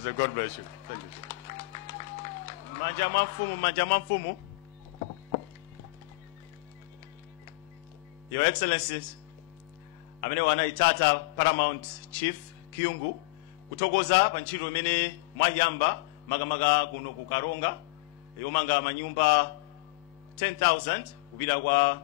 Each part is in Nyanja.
God bless you. Thank you, sir. Majama Mfumu. Your Excellencies, amene wanaitata Paramount Chief Kiyungu kutokoza pa ntchito imene mwayamba makamaka kuno ku Karonga yomanga manyumba 10,000 kupita kwa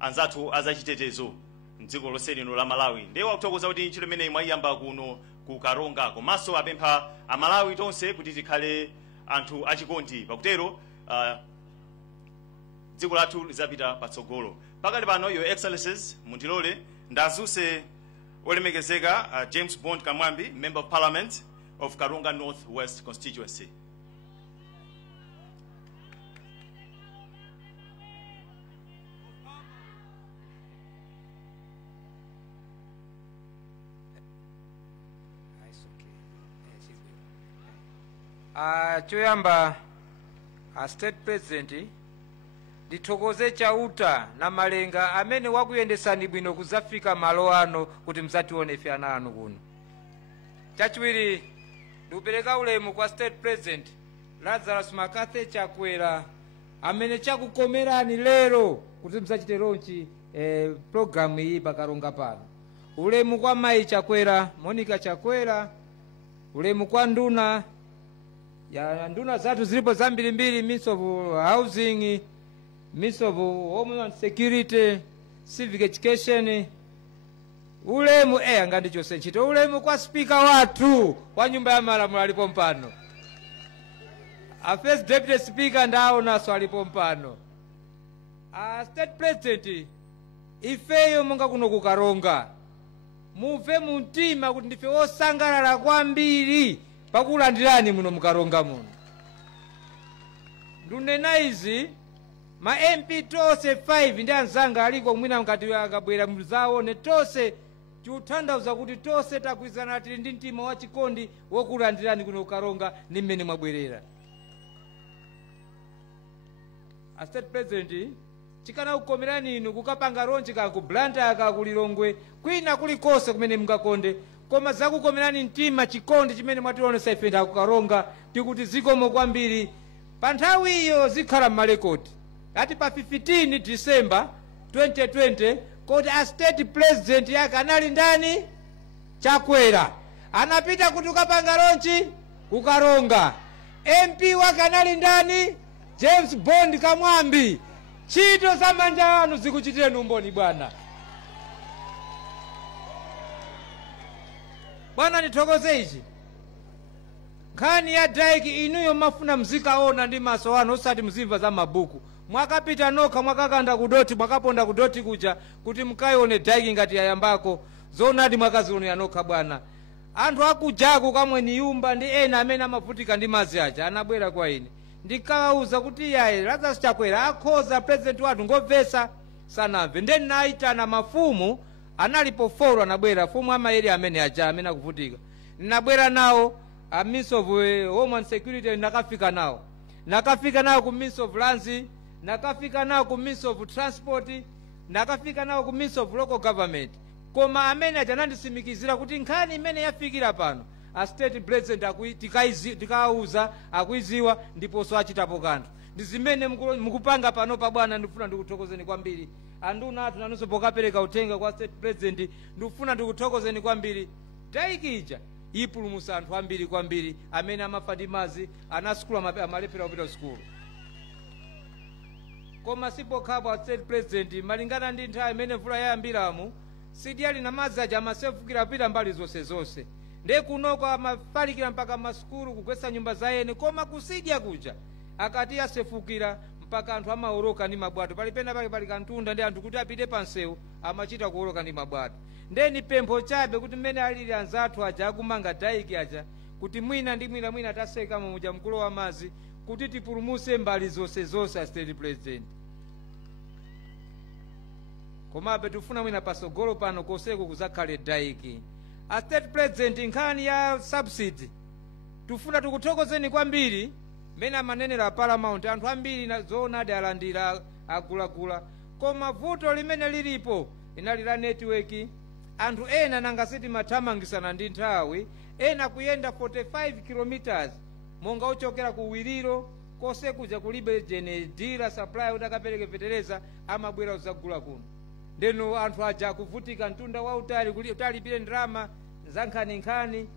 anzathu azachitetezo mdziko lonse lino la Malawi. Ndewa kutokoza kuti ntchito imene mwayamba kuno ku Karonga komanso apempha Amalawi tonse kuti tikhale anthu achikondi pakutero dziko lathu lizapita patsogolo. Pakali pano, Your Excellencies, mundilole ndazuse olemekezeka James Bond Kamwambi, Member of Parliament of Karonga North West Constituency. Choyamba State President ndithokoze chauta na malenga amene wakuyendesani bwino kuzafika malo ano kuti mzatione ife ana anu kuno. Chachiwiri ndikupereka ulemu kwa State President Lazarus Chakwera amene chakukomerani lero kuti mzachite launch program iyi pa Karonga pano. Ulemu kwa Mai Chakwera, Monica Chakwera, ulemu kwa nduna ya nduna zatu zilipo zambirimbiri, Minister of Housing, Minister of Homeland Security, Civic Education. Ulemu ngati chose ntchito. Ulemu kwa speaker wathu wa nyumba ya malamulo alipo mpano. A first deputy speaker ndaonaso alipo mpano. State President, ifeyo monga kuno ku Karonga muve mumtima kuti ndife osangalala kwambiri pakulandirani muno mu Karonga muno. Ndunena izi ma MP tose 5 ndi anzanga aliko mwina ngati akabwera mzawo ne tose chuthandauza kuti tose takwizana tili ndi mtima wa chikondi wokulandirani kuno Karonga ndi mmene mwabwerera. State President, chikana kukomerani inu kukapanga ronchi ka ku Blantyre ka kulilongwe kwina kulikonse kumene mungakonde, koma zakukomerani mtima chikondi chimene mwationesa ife nda ku Karonga tikuti zikomo kwambiri. Pa nthawi iyo zikhala mmalekoti ati pa 15 December 2020 kuti a State President yake anali ndani? Chakwera. Anapita kuti ukapanga ronchi ku Karonga. MP wake anali ndani? James Bond Kamwambi. Chito za manja anu zikuchitireni umboni bwana. Bwana nithokoze ichi. Nkhani ya daiki inuyo mafuna mzikaona ndi maso anu osati mzimva za mabuku. Mwakapita nokha mwakakanda kudoti mwakaponda kudoti kuja kuti mkaione daiki ngati yayambako zonadi mwakazione nokha bwana. Anthu akujaku kamwe ni yumba ndi ena amene amavutika ndi mazi aja anabwera kwa ine. Ndikawauza kuti yaye Lazarus Chakwera akhoza president wathu ngobvesa sanamve. Ndeni naitana mafumu analipo foro anabwera fumu amaeri amene aja amene akuvutika. Ninabwera nawo a Minister of Homeland Security nakafika nawo. Nakafika nawo ku Minister of Lands, nakafika nawo ku Minister of Transport, nakafika nawo ku Minister of Local Government. Koma amene aja nandisimikizira kuti nkhani imene yafikira pano a State President tikauza akuiziwa ndiponso achitapo kanthu. Ndi zimene mukupanga pano pa bwana ndifuna ndikuthokozeni kwambiri. Anduna athu nanonso pokapereka uthenga kwa State President ndifuna ndikuthokozeni kwambiri. Daikija ipulumutsa anthu ambiri kwambiri amene amafa ndi mazi anaskula amalepera kupita skulu. Koma sipokhapo State President malingana ndi nthawi imene mvula yayambiramu sidiyali na mazi aja amasefukira pita mbali zonse. Nde kunoko amafalikira mpaka maskulu kugwesa nyumba za ene koma kusidya kuja akati asefukira mpaka anthu amaoroka ndi mabwato palipena pali kantunda ndi anthu kuti apite pansewu amachita kuoroka ndi mabwato. Ndeni pempho chabe kuti mmene alili anzathu aja akumanga daiki aja kuti mwina ndi mwina taseka muja mkulo wa mazi kuti tipulumuse mbali zonse a State President. Komabe tufuna mwina pasogolo pano koseko kuzakhale daiki. A State President nkhani ya subsidy tufuna tikuthokozeni kwambiri mene amanenera a Paramount anthu ambiri na zoonadi alandira agulagula koma vuto limene lilipo inali la network anthu ena nangasiti mathamangisana ndi nthawi, ena kuyenda 45 kilometers monga ochokera ku Wiriro kose kuja kulibe dira supply kuti akapereke fetereza amabwera uzagula kuno. Ndeno anthu aja akuvutika mtunda wautali kuti utalipire ndalama za nkhani.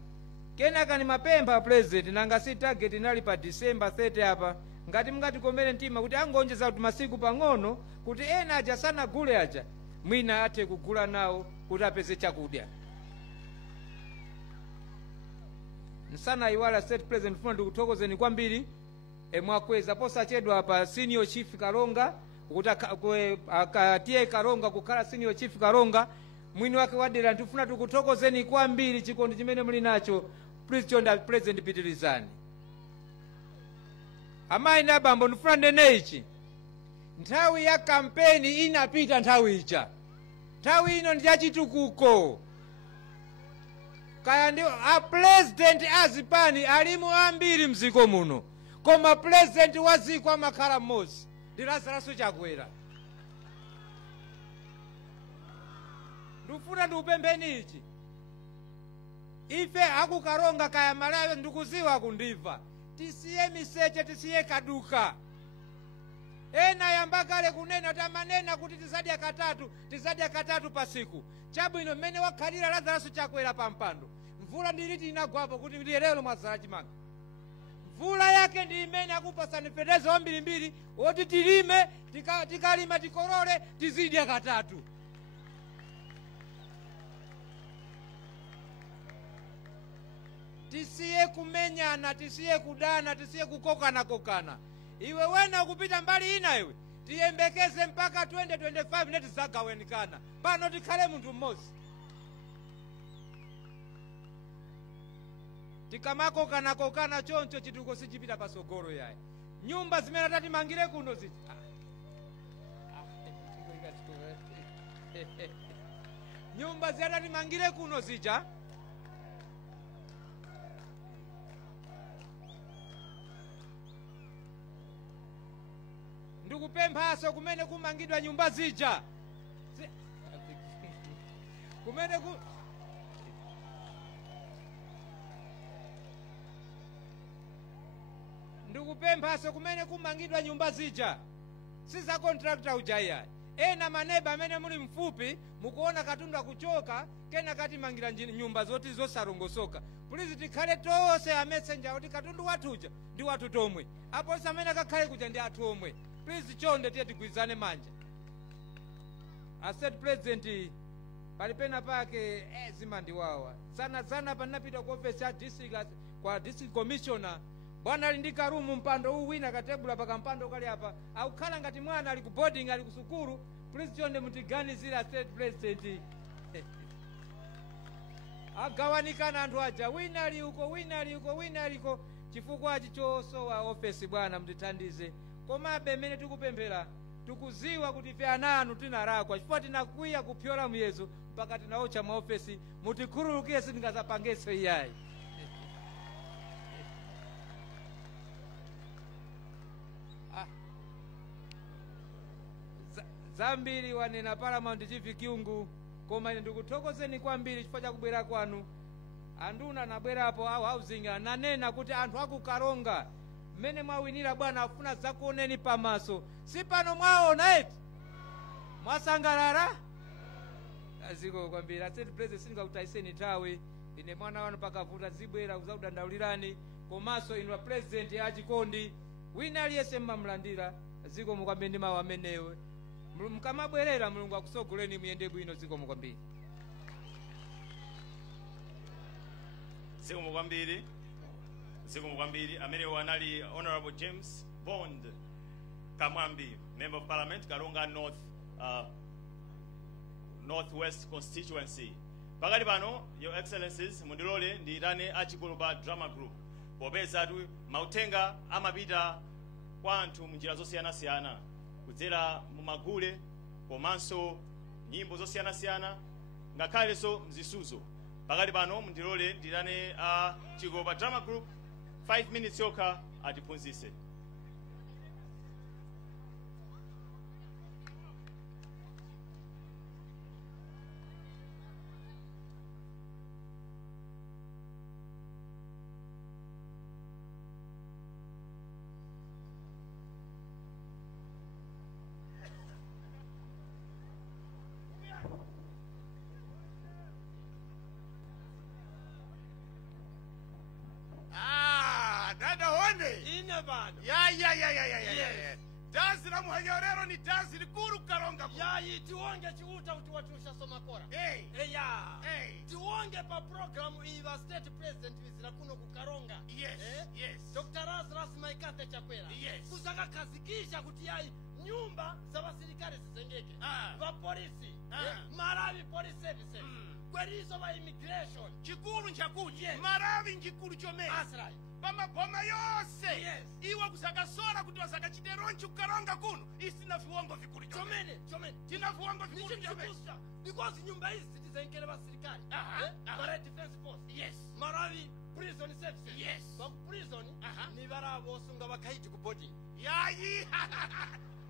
Kenaka ni mapempha president nangasi target inali pa December 30 apa, ngati mungatikomere mtima kuti angonjeza kuti masiku pang'ono kuti ena aja sanagule aja mwina athe kugula nawo kuti apeze chakudya. Nsana iwala state president funa ndikuthokozeni kwambiri mwakweza posachedwa apa senior chief Karonga kuti akatiye Karonga kukhala senior chief Karonga mwini wake wadera. Ndifuna tikuthokozeni kwambiri chikondi chimene muli nacho. Please chonda president pitirizani. Amayi na bambo ndifuna ndene ichi, nthawi ya kampeni inapita nthawi ija, nthawi ino ndi yachitukuko. Kaya ndi a president azipani alimu ambiri mziko muno, koma president waziko amakhala mmodzi ndi Lazarus Chakwera. Ndifuna ndikupempheni ichi, ife akukaronga kaya Malawi ndikuziwa kundiva, tisiye miseche, tisiye kaduka. Ena yambakale kunena tamanena kuti tizadya katatu pasiku. Chabwino mmene wakhalira Lazarus Chakwera pampando, mvula ndiliti inagwapo kuti lero mwazala chimanga. Mvula yake ndi imene akupasani fetezo wambirimbiri woti tilime, tikalima tikorole, tizidya katatu. Tisiye kumenyana, tisiye kudana, tisiye kukokana. Iwe wena kupita mbali ina iwe, tiyembekeze mpaka 2025 neti zagawenikana. Pano tikhale munthu mmodzi. Tikamakokana choncho chituko sichipita pasogolo yaye. Nyumba zimene tatimangire kuno ziti. Nyumba zitatimangire kuno zija. Ndikupemphaso kumene kumangidwa nyumba zija. Kumene ndikupemphaso kumene kumangidwa nyumba zija, siza contractor ujaya. Ena maneba amene muli mfupi mukuona katundu akuchoka, kena kati mangira nyumba zoti zosarongosoka. Please tikhale tonse a messenger kuti katundu wathuja ndi wathu tomwe. Apo samene kakhale kuja ndi athu omwe. Please chonde tiye tigwizane manja. I said president palipena pake zimandiwawa. Sana panapita ku office ya district kwa district commissioner. Bwana alindika rumu mpando huu wina katebula paka mpando kali hapa. Au khala ngati mwana ali ku boarding ali kusukuru. Please chonde mutigani zira state president. Agawanikana anthu aja wina ali uko chifukwa chichoso wa office bwana mtithandize. Komabe mene tikupemphera tukuziwa kuti ife ananu tinarakwa chifukwa tinakwiya kupyola muyezo mpaka tinaocha maofesi mutikhululukire sitingazapangeso iyayi. Zambiri wanena Paramount Chief Kyungu, koma ine ndikuthokozeni kwambiri chifukwa cha kubwera kwanu. Anduna nabwerapo au housing nanena kuti anthu akukaronga mmene mwawinira bwana afuna zakuoneni pamaso. Si pano mwaona eti? Mwasangalala? Aziko kwambiri. Aseti president sindikakutaiseni nthawi. Ine mwana wanu pakavuta zibwera kuzakudandaulirani. Komanso inu president achikondi. Wina aliyese mmamlandira. Aziko mukwambiri ndi mawu amenewe. Mkamabwerera Mulungu akusogoleni muyende bwino ziko mukwambiri. Ziko mukwambiri amene wanali Honorable James Bond Kamwambi, Member of Parliament, Karonga Northwest Constituency. Pakati pano, Your Excellencies, mundilole ndiyitane achikulupa drama group. Popeza mautenga amapita kwa anthu munjira zosiyana-siyana, kudzera mumagule, komanso nyimbo zosiyana-siyana, ngakhalenso mzisuzo. Pakati pano mundilole ndiyitane achikulupa drama group 5 minutes yokha atiphunzitse. Inebana. Yeah. Dazi la muhanyorero ni dazi likuru karonga. Tiwonge chiuta utiwatusha somakora. Hey. Tiwonge pa program iwa state president wizira kuno kukaronga. Yes. Dr. Lazarus Chakwera. Yes. Kusaka kazikisha kutiai nyumba za basirikare zisengeke. Va polisi. Malawi police services. Kwerizo va immigration. Chikuru nchakuji. Malawi nchikuru chome. Asrai. Pamaboma yose. Iwa kusaka sora kuti wasaka chiteronchi kukaronga kuno. Isina viwongo vikuru chome. Chomene. Tina viwongo vikuru chome. Because nyumba hizi zitizengele basirikare. Malawi defense force. Yes. Malawi prison services. Yes. Ba prison ni barabo sunga bakaiti ku boarding.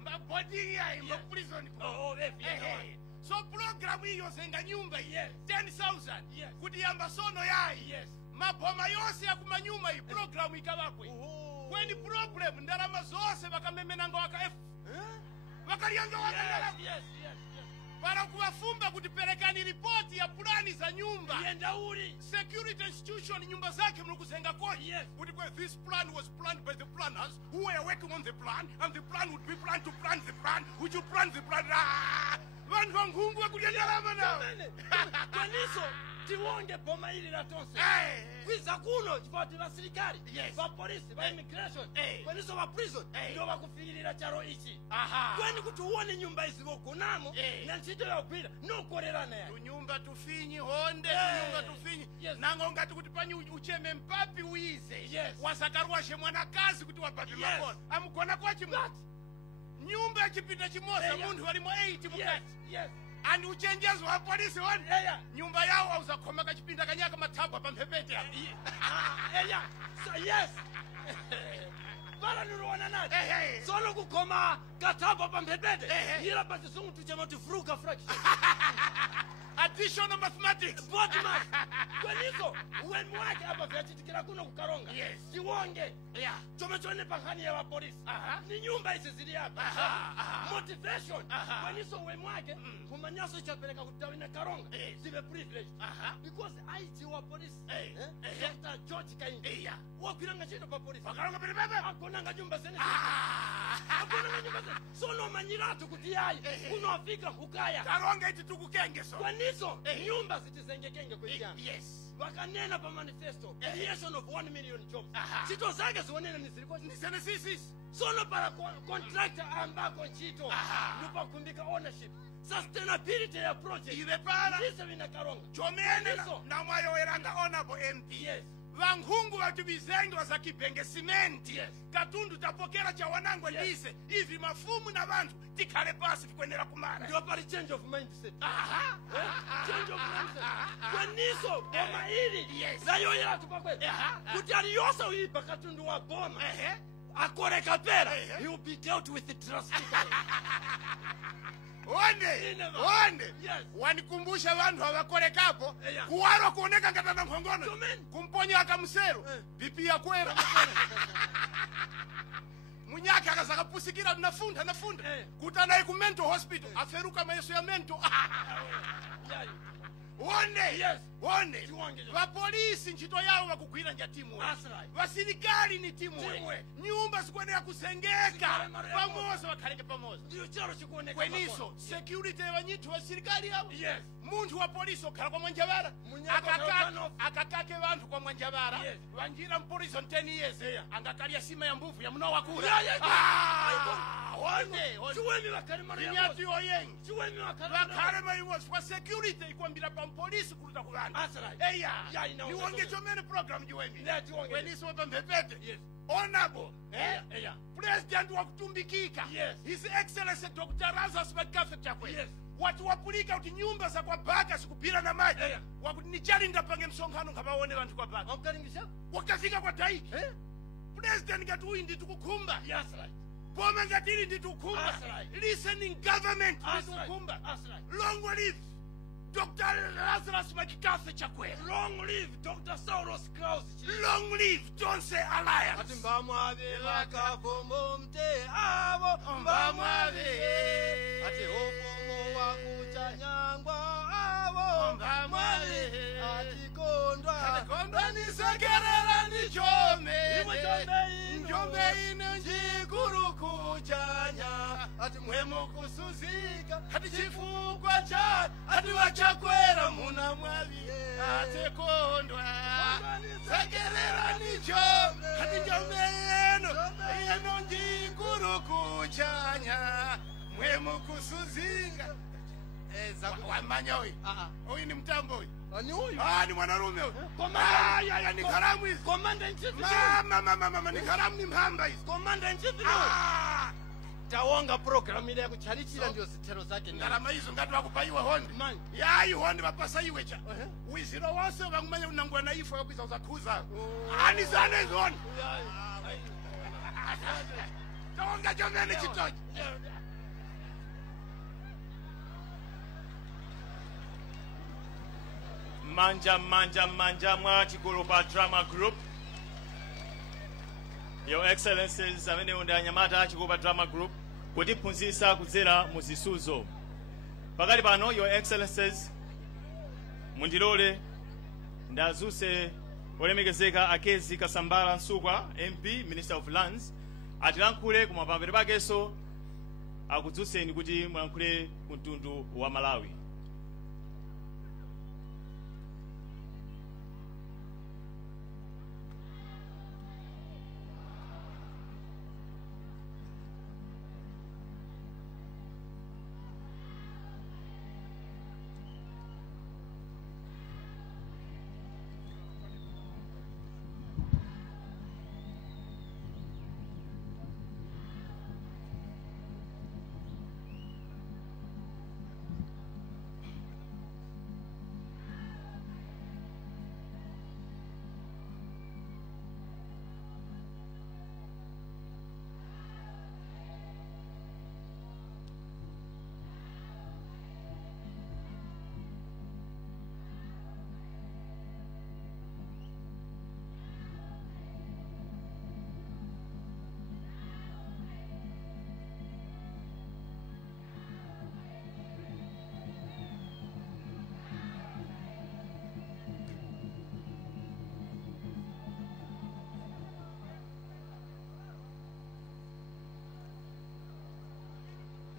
Mba boarding mba prison. So program hiyo zenga nyumba 10,000 kuti yamba sono maboma yose ya kumanyumba hii program ikabakwe. When problem ndarama zose bakamemenanga waka bakalianga waka para kuwafumba kutipelekani ripoti ya plani za nyumba security institution nyumba zake mnukuzenga kodi this plan was planned by the planners who were working on the plan, and the plan would be planned to plan the plan, which you plan the plan. Vanhu vangungu vakuliendalama nao. Kwaniso tiwonge boma hili la tonse. Kwiza kuno chipati va sirikari, va polisi, va immigration, kwaniso va prison, ndio vakufilira charo ichi. Kwani kuti uone nyumba hizi vokunamo, na nchito ya upira, no korerana ya. Tunyumba tufinyi honde, tunyumba tufinyi. Nangonga tukutipanyi ucheme mpapi uize. Wasakarwashe mwanakazi kuti wapapi makona. Amukona kwa chimati. Nyumba ya chipita chimosa mundu walimo 8 mukati. And uchenjezo wa polisi wani nyumba yao wauzakoma kachipinda kanyaka matabu hapa mpepete hapa. Bara nuruwana nani solo kukoma katabu hapa mpepete hila bati sungu tuchema tufuruka fraction. Additional mathematics. Body math. Kwenizo uwe mwake hapa vya chitikira kuno kukaronga. Tiwonge chomechone pangani ya wa polisi. Ni nyumba hizi zili hapa. Motivation. Kwenizo uwe mwake kumanyaso chapeleka kutawina karonga. Zive privilege. Because IT wa polisi Dr. George Kaindi wakwiranga chino pa polisi wakaronga pilipebe akonanga nyumba zene akonanga nyumba zene sono manyiratu kutiyai unofika hukaya karonga iti tukukenge so kwanizo nyumba zitizengekenge kwejana wakanena pa manifesto creation of 1 million jobs chito zake ziwonena nisene sisi sono para contractor ambako nchito nupa kumbika ownership sustainability ya project ibe para ndise vina karonga chomene na mwayo weranga honorable MP vanghungu vatubizenge wasakipenge simenti katundu tapokera cha wanangwa ndise hivi mafumu na vantu tikale pasi tikwenera kumara ndio pali change of mindset change of mindset kwaniso boma hili nayo yela tupakwe kuti aliyosa uipa katundu wa boma akoreka pera he will be dealt with drastically. Wande wanikumbusha vantu havakorekapo kuwarwa kuoneka ngatana mkongono kumponya akamusero pipi ya kwera munyake akasaka pusikira nafunda kutanaye ku mental hospital aferuka mayeso ya mental Wonde vapolisi nchito yao vakugwira nja timu vasirikali ni timu nyumba zikuenea kusengeka pamoza wakhaleke pamoza kweniso security vanyitu vasirikali yao muntu wa polisi okhala kwa mwanjavara akakake vantu kwa mwanjavara vanjira mpolisi on 10 years angakalia sima ya mbuvu ya mno wakura inyatu yoyengi vakale maimos kwa security ikwambira pa polisi kuluta kulana niwonge chomene program jiwemi kweniso wapa mpepete honorable president wa kutumbikika his excellency Dr. Lazarus Chakwera watu wapulika kuti nyumba za kwa baka sikupira na maji wakuti nichalinda pange msonkhano ngavaone vantu kwa baka wakafika kwa taiki president ngati uyi nditukukhumba boma ngati ili nditukukhumba listening government nditukukhumba long live Dr. Lazarus Chakwera. Long live Dr. Saulos Chilima. Long live, don't say alliance. Ati mbamwabe wakafomo mte abo mbamwabe. Ati hofomo wakuchanyangwa abo mbamwabe. Ati kondwa ni sekerera ni chome. Ni chome inu. njombe ine njikuru kuchanya ati mwemo kusuzika ati chifukwa cha ati wachakwera muna mwavi ate kondwa segerera nicho ati njombe ino njikuru kuchanya mwemo kusuzika wamanya huyu huyu ni mtambo huyu ni mwanarume huyu ni karamu hizi mama ni karamu ni mpamba hizi tawonga program ile ya kuchalichira ndio zitero zake ndarama hizo ngati wakupaiwa honde yayi honde bapasa iwe cha wiziro wose bangumanya unangwa na ifo yokuza uzakuza ani sana hizo honde tawonga jomene chitoji manja mwa chikulu pa drama group. Your Excellencies amene unda anyamata chikulu pa drama group kutiphunzitsa kudzera mu zisudzo. Pakali pano Your Excellencies mundilole ndazuse olemekezeka Akezi Kasambala Nsukwa MP Minister of Lands atilankhule kumapambero pakenso akudzutseni kuti mulankhule kumtundu wa Malawi.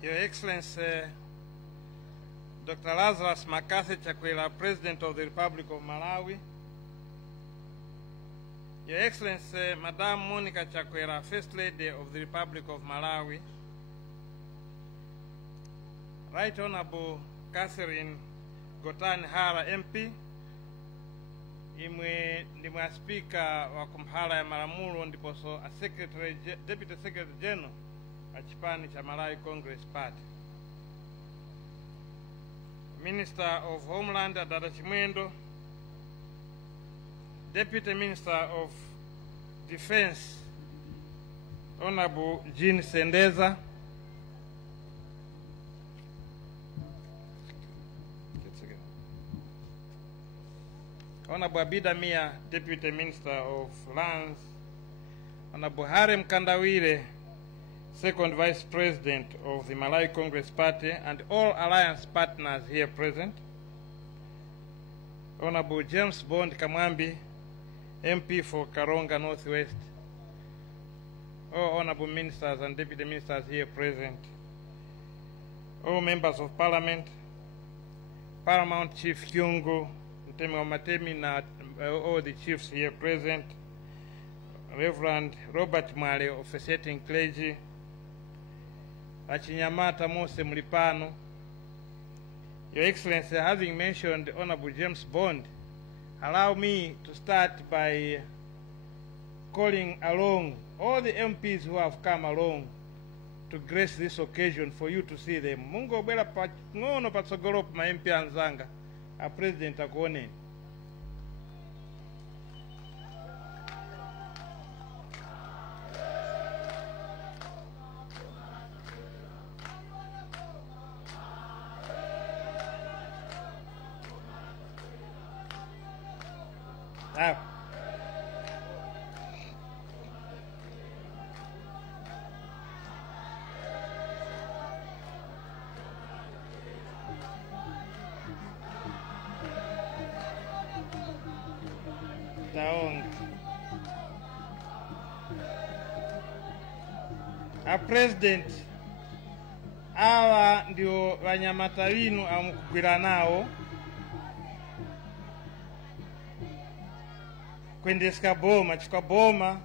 Your Excellency, Dr. Lazarus Chakwera, President of the Republic of Malawi. Your Excellency, Madam Monica Chakwera, First Lady of the Republic of Malawi. Right Honorable Catherine Gotani Hara, MP. Imwe ndimwe Speaker wa kumhala ya Malamulo ndiposo a Deputy Secretary General achipani cha Malawi Congress Party. Minister of Homeland Adada Chimwendo, Deputy Minister of Defense Honorable Jean Sendeza, Honorable Abida Mia, Deputy Minister of Lands, Honorable Harem Kandawire, Second Vice President of the Malawi Congress Party, and all alliance partners here present. Honorable James Bond Kamwambi, MP for Karonga Northwest. All honorable ministers and deputy ministers here present. All members of Parliament, Paramount Chief Kyungu, Matemi, all the chiefs here present. Reverend Robert Male, officiating clergy. Achinyamata Mose Mlipano. Your Excellency, having mentioned Honorable James Bond, allow me to start by calling along all the MPs who have come along to grace this occasion for you to see them. Mungo bela ngono patsogolo ma MP anzanga, a President akuone. a president awa ndio wanyamata winu amukugwira nawo kwendesika boma chikwa boma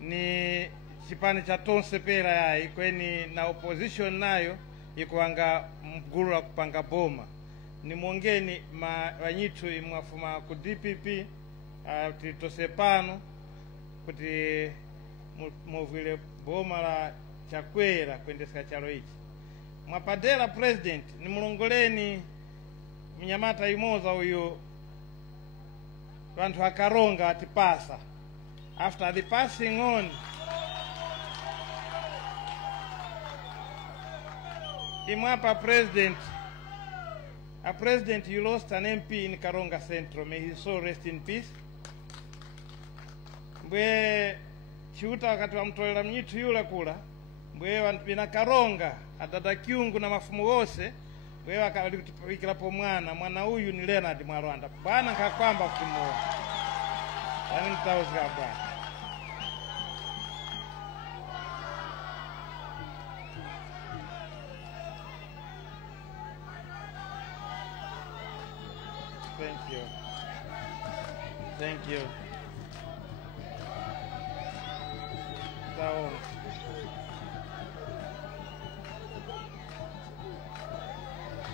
ni chipani cha tonse pera yayi kweni na opposition nayo ikuwanga mgulu la kupanga boma ni mwongeni wanyitu imwafuma ku DPP titose pano kuti muvile boma la Chakwera kwendesika chalo ichi mwapadela president ni mulongoleni mnyamata imoza uyu vantu akaronga atipasa after the passing on imwapa president a president you lost an MP in Karonga Central, may his soul rest in peace. Mbwe chiuta wakati wa mtolela mnyitu yule kula mbwe wantu bina Karonga adada Kyungu na mafumu wose mbwe wikapo mwana huyu ni Leonard Mwarwanda bwana nkakwamba kumuwa yani mtauzika bwana. Thank you. Thank you.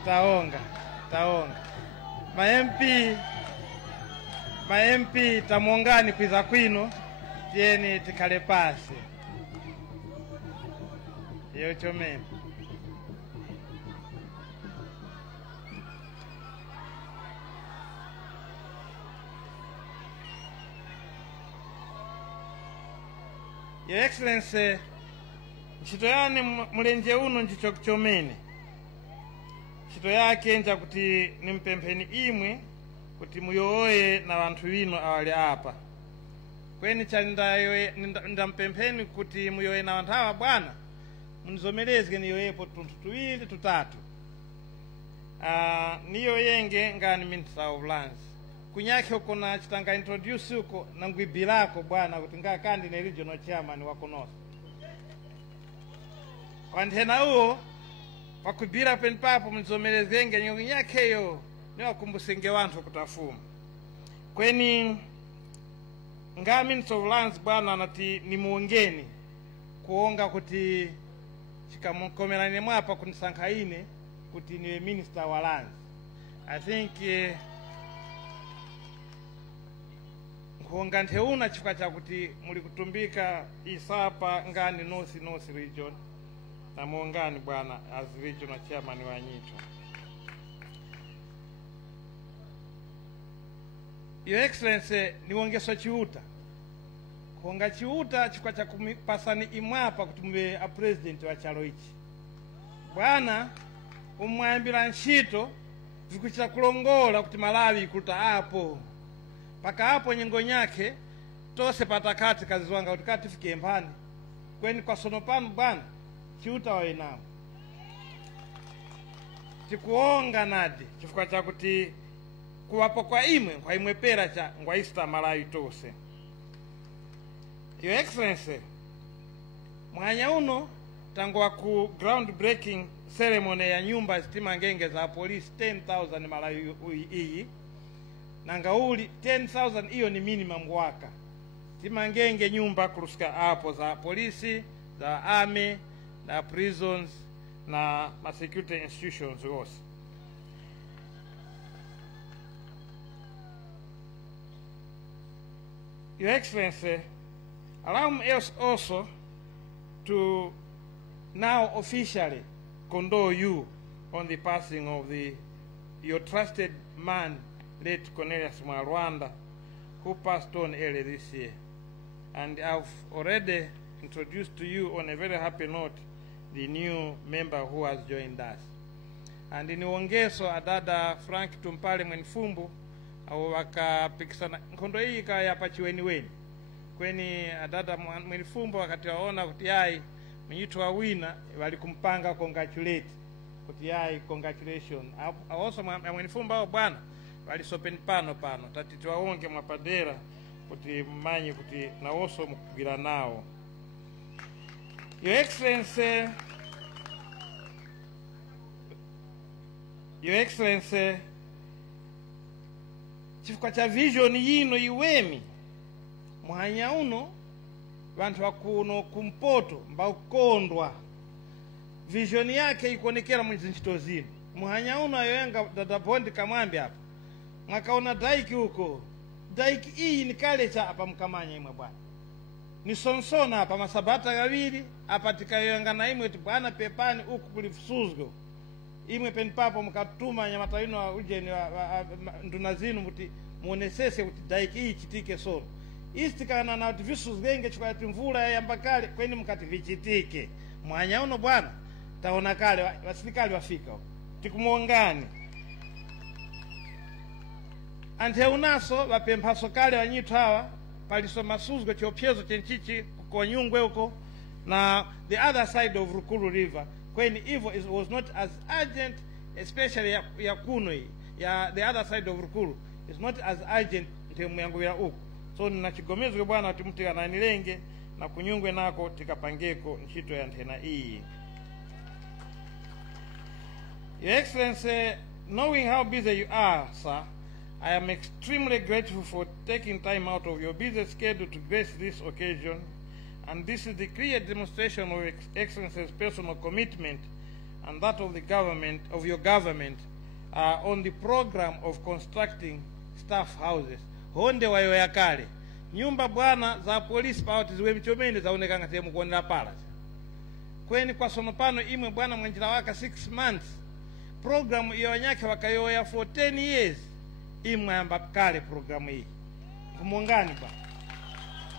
Taonga. Ma MP tamwongani kwiza kwino tieni tikale pasi. Yo chomeni. Your Excellency, nchito yani mlenje uno nchicho kuchomene. Nchito yake nja kuti nimpempeni imwe kuti muyooye na wantu wino awali hapa. Kweni ndampempeni kuti muyooye na wantu hawa bwana, munizomelezge niyoyepo tuntu tuwili tutatu. Niyoyenge ngani Minister of Lands. Kunyake uko na chitanga introduce uko na ngwibilako bwana kuti ngakandi na regional chairman wako North. Kwa ndena uo wakubira penpapo mzomelezenge nyake yo ni wakumbusenge wantu kutafumu. Kweni nga Minister of Lands bwana nati ni muongeni kuonga kuti chikamukomerani mwapa kunisankaine kuti niwe Minister wa Lands. I think kuonga nteuna chifukwa cha kuti muli kutumbika isapa ngani North region na muongani bwana as regional chairman wa Nyito. Your Excellency niwongeso chiuta. Kuonga chiuta chifukwa cha kupasani imwapa kuti mwe a president wa chalo ichi. Bwana umwambira nchito zikuchita kulongola kuti Malawi ikuta hapo. Paka hapo nyengo nyake tose patakati kazi wanga utikati fike mbani. Kweni kwa sonopanu bwana chiuta wa inao. Chikuonga nadi chifukwa cha kuti kuwapo kwa imwe pera cha ngwaista Malawi tose. Your Excellency, mwanya uno tangwa ku groundbreaking ceremony ya nyumba stima ngenge za polisi 10,000 Malawi iyi. Nangauli 10,000 iyo ni minimum waka. Stima ngenge nyumba kuruska hapo za polisi, za army, na prisons, na security institutions wose. Your Excellency, allow me also to now officially condole you on the passing of your trusted man, late Cornelius Mwarwanda, who passed on early this year. And I've already introduced to you on a very happy note the new member who has joined us. And in Wongeso adada Frank Tumpale Mwenfumbu au wakapikisana nkondo hii kaya pachiweni weni. Kweni adada Mwenfumbu wakati waona kutiai mnyitu wa wina walikumpanga congratulate kutiai congratulations. Also Mwenfumbu hao bwana walisopen pano tatiti waonge mwapadera kuti mmanyi kuti na oso mkugira nao. Your Excellency, chifukwa cha vision yino iwemi muhanya uno vantu wakuno kumpoto mbakondwa vision yake ikuonekera mu zinchito zino muhanya uno ayoyenga dadabondi kamwambi hapa mwakaona daiki huko daiki iyi ni kalecha hapa mkamanya imwe bwana ni sonsona hapa masabata gawili hapa tikayoyenga na imwe bwana pepani huku kulifusuzgo imwe penipapo mkatuma nyamatawino wa ujeni nduna zinu muti muonesese kuti daiki iyi chitike solo istikana na kuti visuzgenge chikati mvula yambakale kweni mkati vichitike mwanya uno bwana taona kale wasilikali wafika tikumuongani ante unaso wapemphaso kale wanyitu hawa paliso masuzgo chiopyezo chenchichi kwa nyungwe huko na the other side of Rukuru River kweni hivyo was not as urgent especially ya kuno ya the other side of Rukuru is not as urgent ntemu yangu ya uku so ninachigomezwe bwana timutika na nilenge na kunyungwe nako tikapangeko nchito ya ntena hii. Your Excellency, knowing how busy you are, sir, I am extremely grateful for taking time out of your busy schedule to grace this occasion, and this is the clear demonstration of Your Excellency's personal commitment and that of the government, of your government, on the program of constructing staff houses. Honde wayo ya kale nyumba bwana za polisi pauti ziwe mchomende zaonekanga sehemu kuonera pala kweni kwa sono pano imwe bwana mwenjila waka 6 months program iyo wanyake wakayoya for 10 years imwe amba kale program hii kumongani ba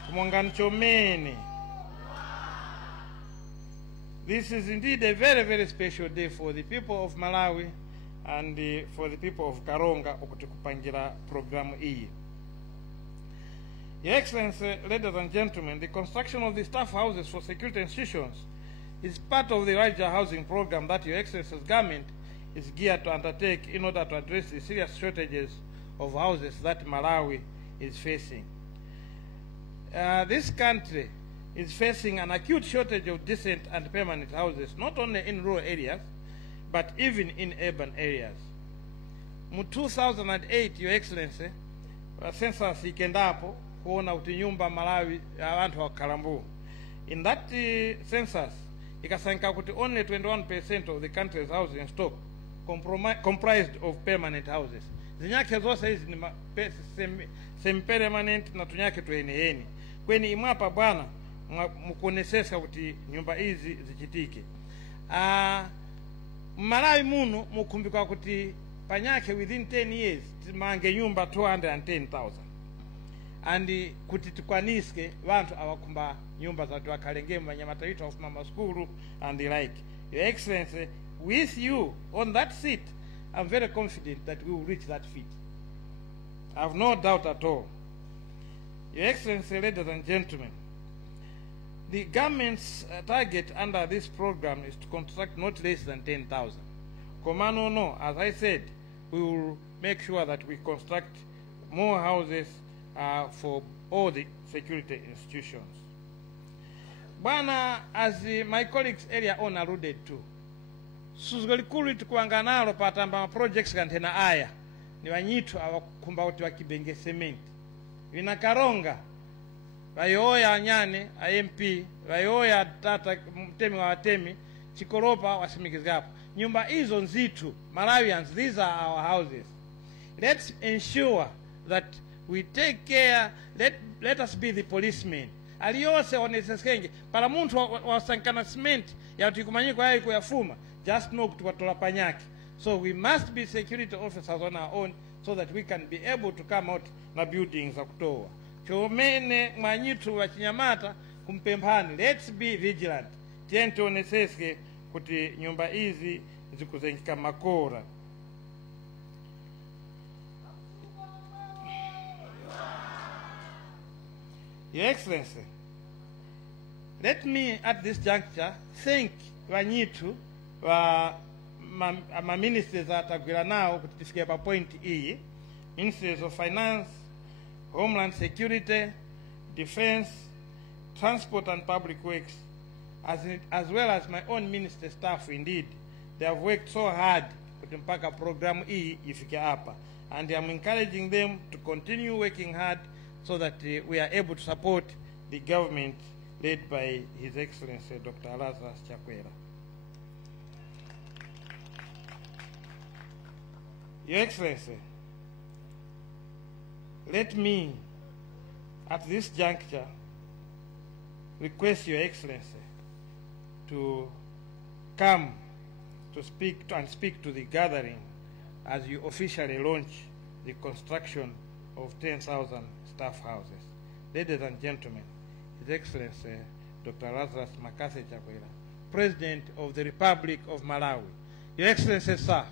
kumongani chomene. This is indeed a very, very special day for the people of Malawi and for the people of Karonga okuti kupangira program hii. Your Excellency, ladies and gentlemen, the construction of the staff houses for security institutions is part of the larger housing program that Your Excellency's government is geared to undertake in order to address the serious shortages of houses that Malawi is facing. This country is facing an acute shortage of decent and permanent houses, not only in rural areas, but even in urban areas. In 2008, Your Excellency, census ikendapo kuona kuti nyumba Malawi abantu wa Kalambu. In that census, ikasanka kuti only 21% of the country's housing stock comprised of permanent houses. Zinyake zose hizi ni semi-permanent na tunyake tueneheni. Kweni imwapa bwana mukonesesa kuti nyumba hizi zichitike. Malawi muno mukumbikwa kuti panyake within 10 years mange nyumba 210,000. And kuti tukwaniske vantu awakumba nyumba za tuwakalenge mwanyamatawita of mama skulu and the like. Your Excellency, with you on that seat, I'm very confident that we will reach that feat. I have no doubt at all. Your Excellency, ladies and gentlemen, the government's target under this program is to construct not less than 10,000. Komano no, as I said, we will make sure that we construct more houses for all the security institutions. Bwana, as my colleagues earlier on alluded to, suzgolikulu tukuanga nalo patamba projects kantena aya ni wanyitu awakumba uti wakibenge cement vina Karonga vayoya anyane MP vayoya tata mtemi wa watemi chikoropa wasimikizapo nyumba hizo nzitu Malawians. These are our houses. Let's ensure that we take care. Let us be the policemen. Aliyose oneseskenge para muntu wasankana cement ya tukumanyiko yayi kuyafuma just know kutola panyaki. So we must be security officers on our own so that we can be able to come out na buildings za kutoa. Chomene mwanyitu wa Chinyamata kumpembani. Let's be vigilant. Tiento oneseske kuti nyumba hizi zikuzengika makora. Your Excellency, let me at this juncture thank wanyitu wa ministers atagwira nao kuti tifike pa point hii, Ministries of Finance, Homeland Security, Defense, Transport and Public Works, as well as my own minister staff. Indeed, they have worked so hard kuti mpaka program hii ifike hapa, and I'm encouraging them to continue working hard so that we are able to support the government led by His Excellency Dr. Lazarus Chakwera. Your Excellency, let me at this juncture request Your Excellency to come to speak to the gathering as you officially launch the construction of 10,000 staff houses. Ladies and gentlemen, His Excellency Dr. Lazarus Chakwera, President of the Republic of Malawi. Your Excellency, sir.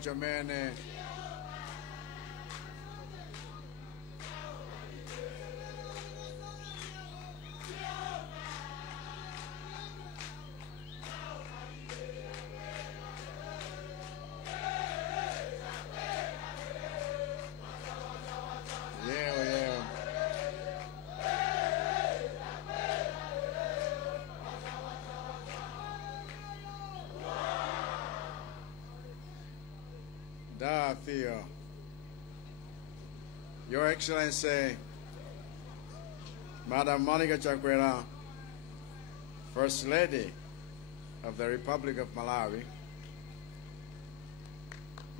Jamani. Theo. Your Excellency, Madam Monica Chakwera, First Lady of the Republic of Malawi,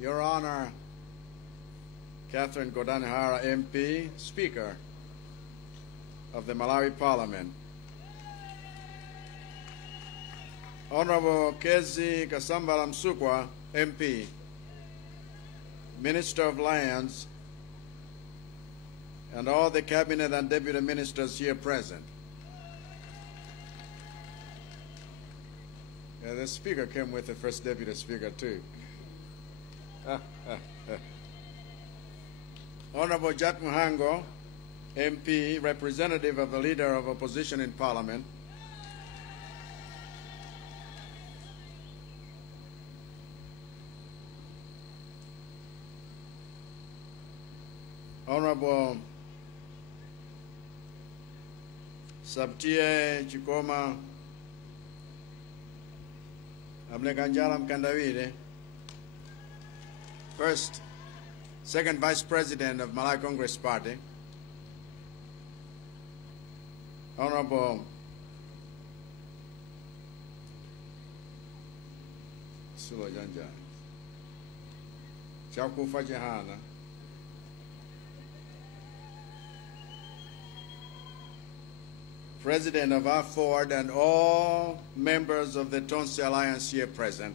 Your Honor, Catherine Godanihara MP, Speaker of the Malawi Parliament, Honorable Kezi Kasambala Msukwa, MP, Minister of Lands, and all the cabinet and deputy ministers here present. Yeah, the speaker came with the first deputy speaker too. Honorable Jack Muhango, MP, representative of the leader of opposition in Parliament, Honorable Sabtie Chikoma Abneganjala Mkandawire, Second Vice President of Malawi Congress Party, Honorable Sulojanja Chakufa Jahana, President of our Ford, and all members of the Tonsi Alliance here present.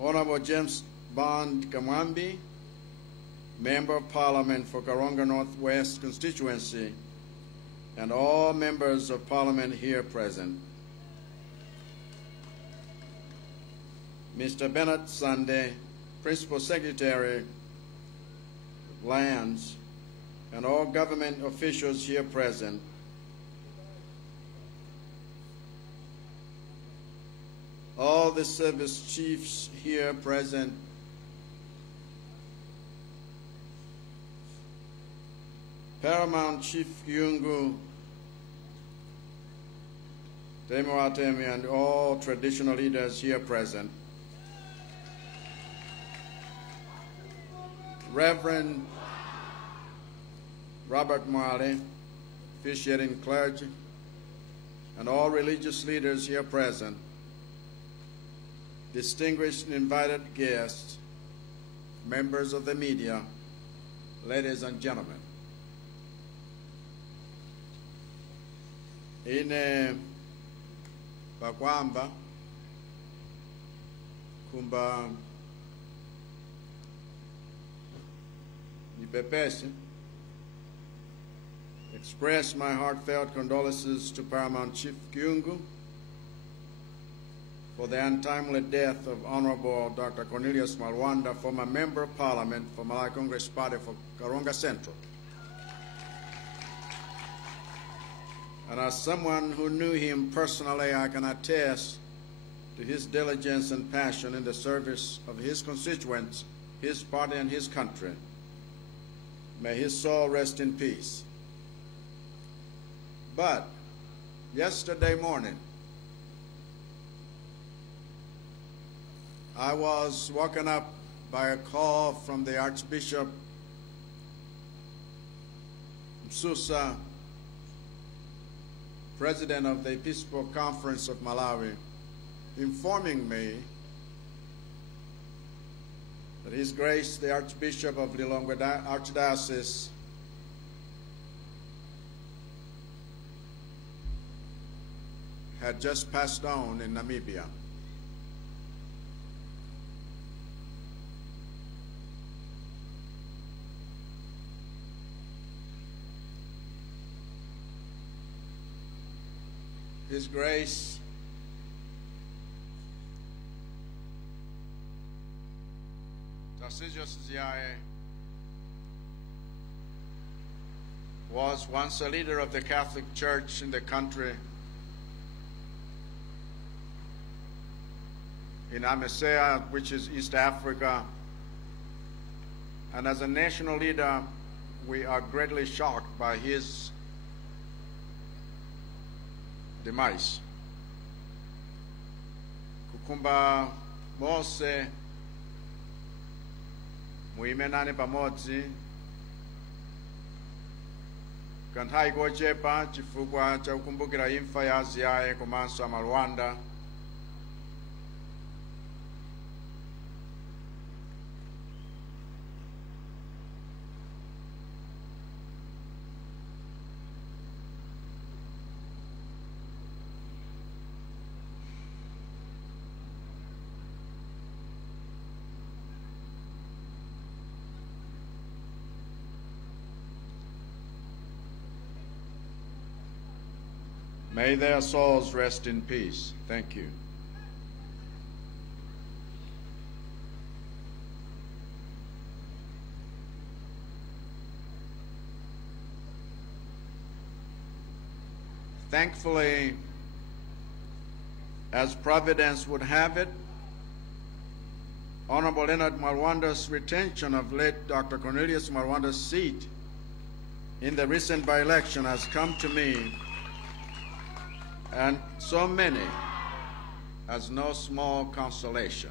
Honorable James Bond Kamwambi, Member of Parliament for Karonga Northwest constituency, and all members of Parliament here present. Mr. Bennett Sunday, Principal Secretary of Lands, and all government officials here present. All the service chiefs here present. Paramount Chief Kyungu, Temuatemi, and all traditional leaders here present. Reverend Robert Marley, officiating clergy, and all religious leaders here present, distinguished and invited guests, members of the media, ladies and gentlemen. Ine Kwagwanji kumba nipepesi express my heartfelt condolences to Paramount Chief Kyungu for the untimely death of Honorable Dr. Cornelius Malwanda, former Member of Parliament for Malawi Congress Party for Karonga Central. And as someone who knew him personally, I can attest to his diligence and passion in the service of his constituents, his party, and his country. May his soul rest in peace. But yesterday morning, I was woken up by a call from the Archbishop Msusa, President of the Episcopal Conference of Malawi, informing me that His Grace, the Archbishop of Lilongwe Archdiocese, had just passed on in Namibia. His Grace Tarcisius Ziaye was once a leader of the Catholic Church in the country, in Amesea, which is East Africa, and as a national leader, we are greatly shocked by his demise. Kukumba Mose muimenane pamodzi kanthai kochepa chifukwa cha kukumbukira imfa ya Ziaye komanso Malwanda. May their souls rest in peace. Thank you. Thankfully, as Providence would have it, Honorable Leonard Malwanda's retention of late Dr. Cornelius Malwanda's seat in the recent by-election has come to me and so many as no small consolation.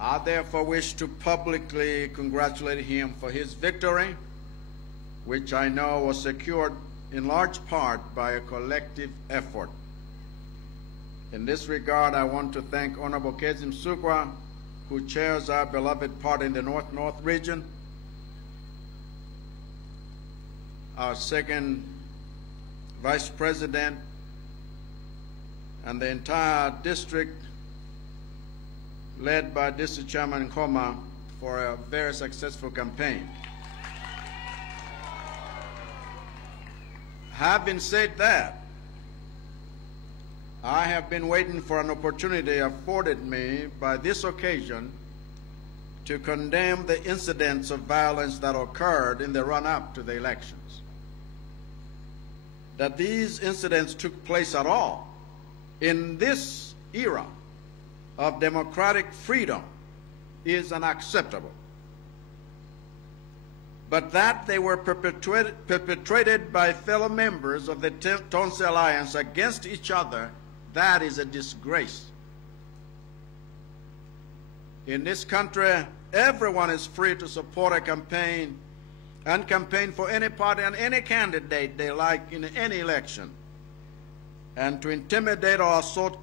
I therefore wish to publicly congratulate him for his victory, which I know was secured in large part by a collective effort. In this regard, I want to thank Honorable Kezim Sukwa who chairs our beloved party in the North region, our second Vice President, and the entire district led by District Chairman Nkhoma for a very successful campaign. Having said that, I have been waiting for an opportunity afforded me by this occasion to condemn the incidents of violence that occurred in the run-up to the elections. That these incidents took place at all in this era of democratic freedom is unacceptable. But that they were perpetrated by fellow members of the Tonse Alliance against each other, that is a disgrace. In this country, everyone is free to support a campaign and campaign for any party and any candidate they like in any election. And to intimidate or assault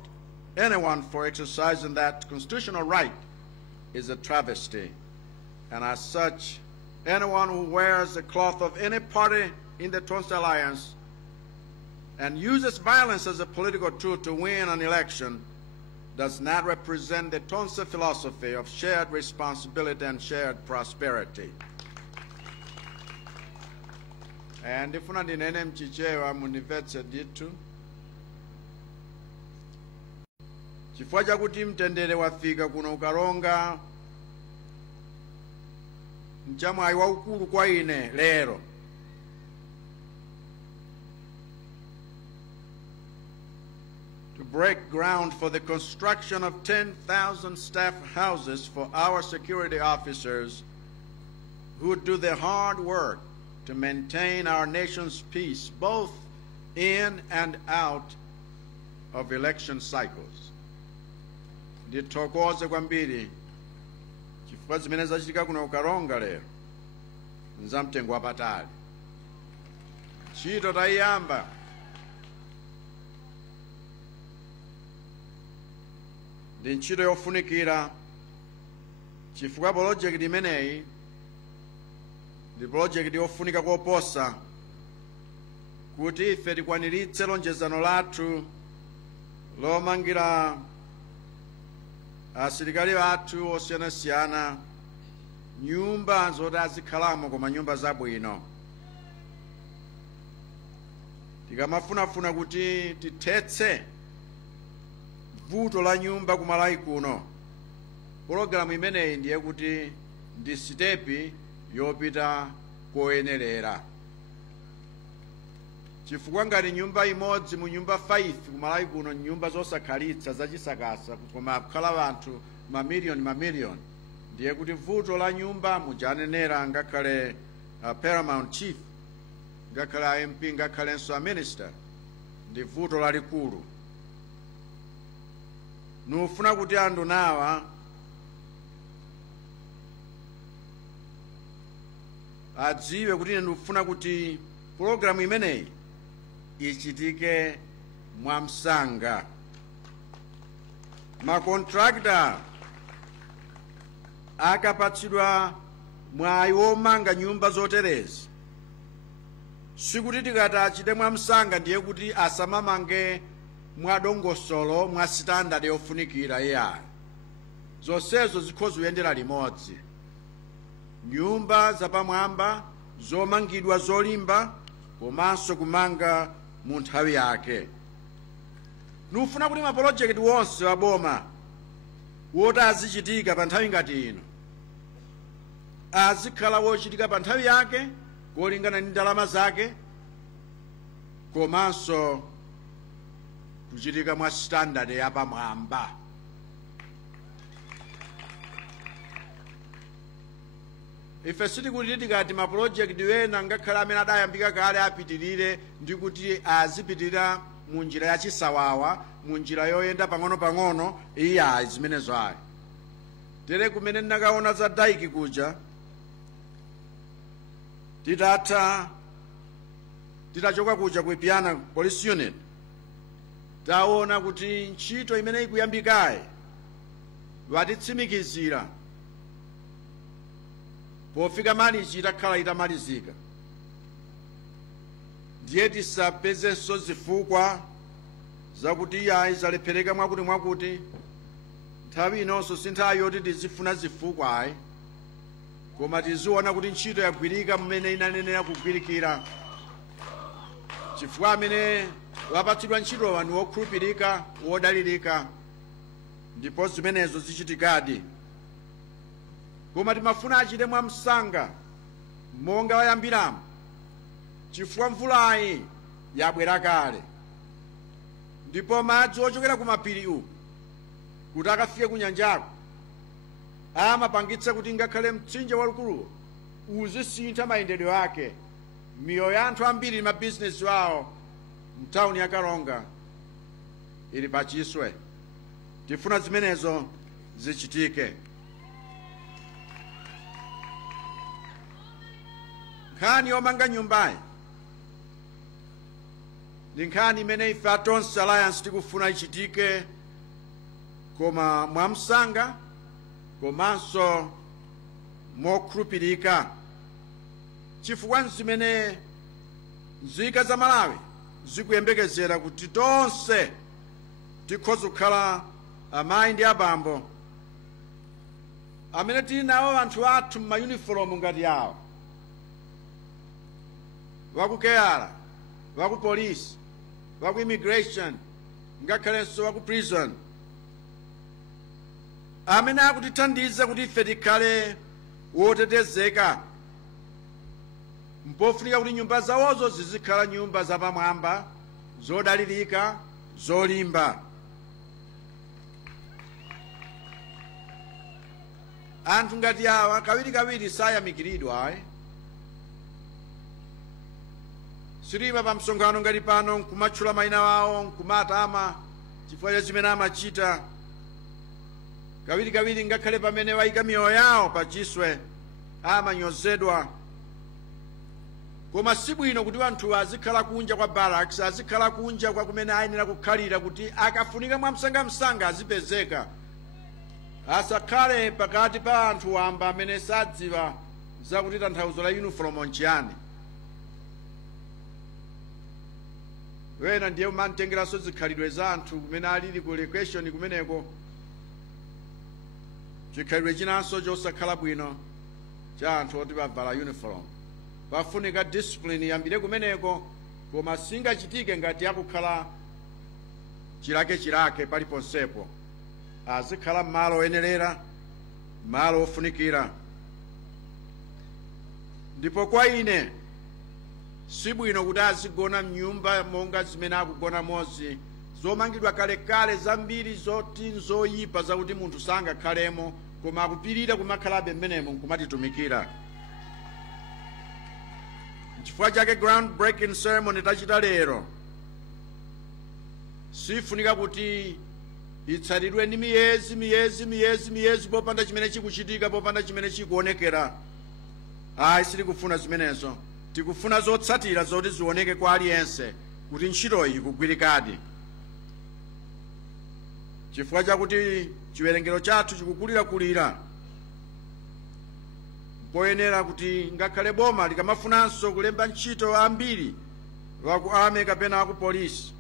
anyone for exercising that constitutional right is a travesty. And as such, anyone who wears the cloth of any party in the Tonse Alliance and uses violence as a political tool to win an election does not represent the Tonse philosophy of shared responsibility and shared prosperity. And ndifuna ndinene mchichewa munimvetse ditu chifukwa chakuti mtendere wafika kuno ukaronga mchamwayi waukulu kwa ine lero. To break ground for the construction of 10,000 staff houses for our security officers who do the hard work to maintain our nation's peace both in and out of election cycles. Ndithokoze kwambiri chifukwa zimene zachitika kuno ukaronga lero nzamtengo wapatali. Ntchito tayiyamba. Ndi ntchito yofunikira chifukwa project imeneyi ndi project yofunika koposa kuti ife tikwaniritse lonjezano lathu lomangira asilikali athu osiyanasiyana nyumba zoti azikhalamo koma nyumba zabwino. Tikamafunafuna kuti tithetse vuto la nyumba ku Malawi kuno, pologalamu imeneyi ndiye kuti ndi sitepi yopita koyenerera. Chifukwa ngati nyumba imodzi mu nyumba 5 ku Malawi kuno nyumba zosakhalitsa zachisakasa koma kukhala anthu mamiliyoni, ndiye kuti vuto la nyumba mujanenera ngakhale paramount chief, ngakhale MP, ngakhalenso a minister, ndi vuto lalikulu. Nufuna kuti anthu nawa adziwe kuti ine ndikufuna kuti pologalamu imeneyi ichitike mwamsanga. Makontrakta akapatsidwa mwayi womanga nyumba zoterezi, sikuti tikati achite mwamsanga ndiye kuti asamamange mwadongosolo mwa standard yofunikira iyayi. Zonsezo zikhoza kuyendera limodzi. Nyumba zapamwamba zomangidwa zolimba komanso kumanga mu nthawi yake. Nufuna kuti mapolojekiti wonse waboma woti azichitika pa nthawi ngati ino azikhala wochitika pa nthawi yake kolingana ndi ndalama zake komanso kuchitika mwa standard yapamwamba. Ife sitikuti tikati mapolojekiti wena ngakhale amene adayambika kale apitirire ndi kuti azipitirira mu njira yachisawawa, mu njira yoyenda pang'ono-pang'ono, iyayi zimenezo ayi. Tere kumene ndinakaona za daiki kuja titachoka kuja ku Piana Police Unit taona kuti ntchito imene ikuyambikayi watitsimikizira pofika malichi itakhala itamalizika. Ndiye tisapezenso zifukwa zakuti iyayi zalephereka mwakuti nthawi inonso si nthawi yoti tizifuna zifukwa ayi, koma tiziona kuti ntchito yagwirika mmene inanenera kugwirikira, chifukwa amene wapatsidwa ntchito wanu wokhulupirika wodalirika, ndipo zimenezo zichitikadi. Koma timafuna achite mwamsanga monga wayambiramo, chifukwa mvulayi yabwera kale, ndipo madzi ochokera ku mapiri uku kuti akafike ku nyanjako amapangitsa kuti ngakhale mtsinje walukuluwo uzisintha mayendedwe ake. Miyoyo ya anthu ambiri mabizinesi wawo mtawuni ya Karonga ili pachiswe. Tifuna zimenezo zichitike. Nkhani yomanga nyumbayi ndi nkhani imene ife atonse Alliance tikufuna ichitike, koma mwamsanga komanso mokhulupirika, chifukwa zimene nzika za Malawi zikuyembekezera kuti tonse tikhoza kukhala amayi ndi abambo amene tili nawo anthu athu m'mayunifomu ngati awo, waku Keyala, waku polisi, waku immigration, ngakhalenso waku prison, amene akutithandiza kuti ife tikhale wotetezeka. Mpofunika kuti nyumba zawozo zizikhala nyumba zapamwamba, zodalirika, zolimba. Anthu ngati awa kawirikawiri sayamikiridwa ayi. Silipa pa msonkhano ngati pano nkumatchula mayina wawo nkumatama chifukwa cha zimene amachita. Kawirikawiri ngakhale pamene wayika miyoyo yawo pachiswe amanyozedwa. Koma si bwino kuti anthu azikhala kunja kwa barracks, azikhala kunja kwa kumene ayenera kukhalira kuti akafunika mwamsangamsanga azipezeka. Asakhale pakati pa anthu wamba amene sadziwa zakuti tanthauzo la uniform nchiyani. Wena ndiye umantengeraso zikhalidwe za anthu kumene alili ku location kumeneko, chikhalidwe chinanso chosakhala bwino cha anthu oti bavala uniform. Pafunika discipline yambire kumeneko, koma singachitike ngati akukhala chilake paliponsepo. Azikhala malo oyenerera, malo ofunikira. Ndipo kwa ine si bwino kuti azigona mnyumba monga zimene akugona mozi, zomangidwa kalekale zambiri zoti nzoyipa zakuti munthu sangakhalemo, koma akupirira kumakhalabe mmenemo nkumatitumikira. Chifukwa chake ground breaking ceremony tachita lero sifunika kuti itsatidwe ndi miyezi popanda chimene chikuchitika, popanda chimene chikuonekera. Ayi, sitikufuna zimenezo. Tikufuna zotsatira zoti zioneke kwa aliyense kuti ntchitoyi ikugwirikadi. Chifukwa chakuti chiwerengero chathu chikukulirakulira, poyenera kuti ngakhale boma likamafunanso kulemba ntchito ambiri waku army kapena waku polisi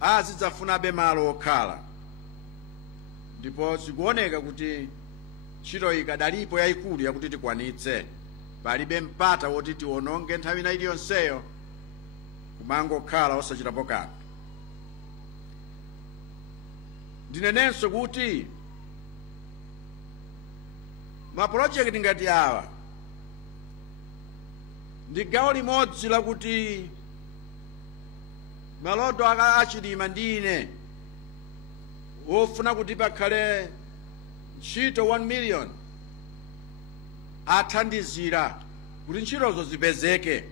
azidzafunabe malo okhala. Ndipo zikuoneka kuti ntchito ikadalipo yayikulu yakuti tikwanitse, palibe mpata woti tiononge nthawi ina iliyonseyo kumangokhala osachitapo kanthu. Ndinenenso kuti mapulojekiti ngati awa ndi gawo limodzi lakuti maloto achilima ndi ine wofuna kuti pakhale ntchito 1 million athandizira kuti ntchitozo zipezeke.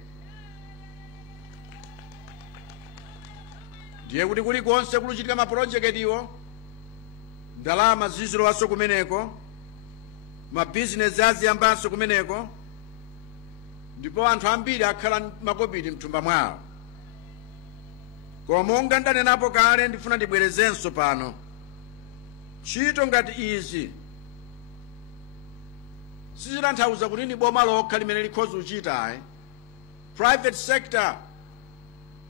Ndiye kuti kulikonse kuluchitika mapulojekitiwo ndalama zizilowaso kumeneko, mabizinesi aziyambanso kumeneko, ndipo anthu ambiri akhala makobiri mthumba mwawo. Koma monga ndanenapo kale ndifuna ndibwerezenso pano, ntchito ngati izi sizitanthauza kuti ni boma lokha limene likhoza kuchita. Private sector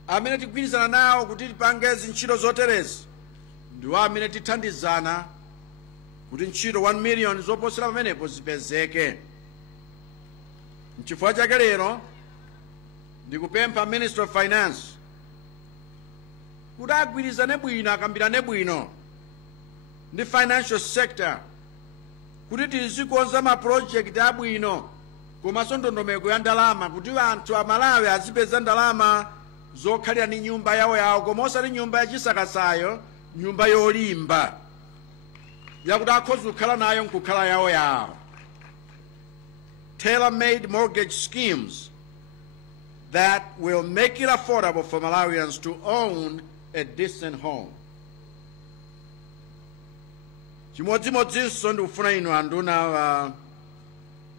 amene tigwirizana nawo kuti tipange ntchito zoterezi ndiwo amene tithandizana kuti ntchito 1 million zoposera pamenepo zipezeke. N'chifukwa chake lero ndikupempha Minister of Finance kuti agwirizane bwino, akambirane bwino ndi financial sector kuti tizikonza maprojekti abwino komanso ndondomeko ya ndalama kuti anthu a Malawi azipeza ndalama zokhalira ni nyumba yawo koma osati nyumba yachisakasayo, nyumba yolimba yakuti akhoza kukhala nayo nkukhala yawo. Tailor-made mortgage schemes that will make it affordable for Malawians to own a decent home. Chimodzimodzinso ndikufuna inu anduna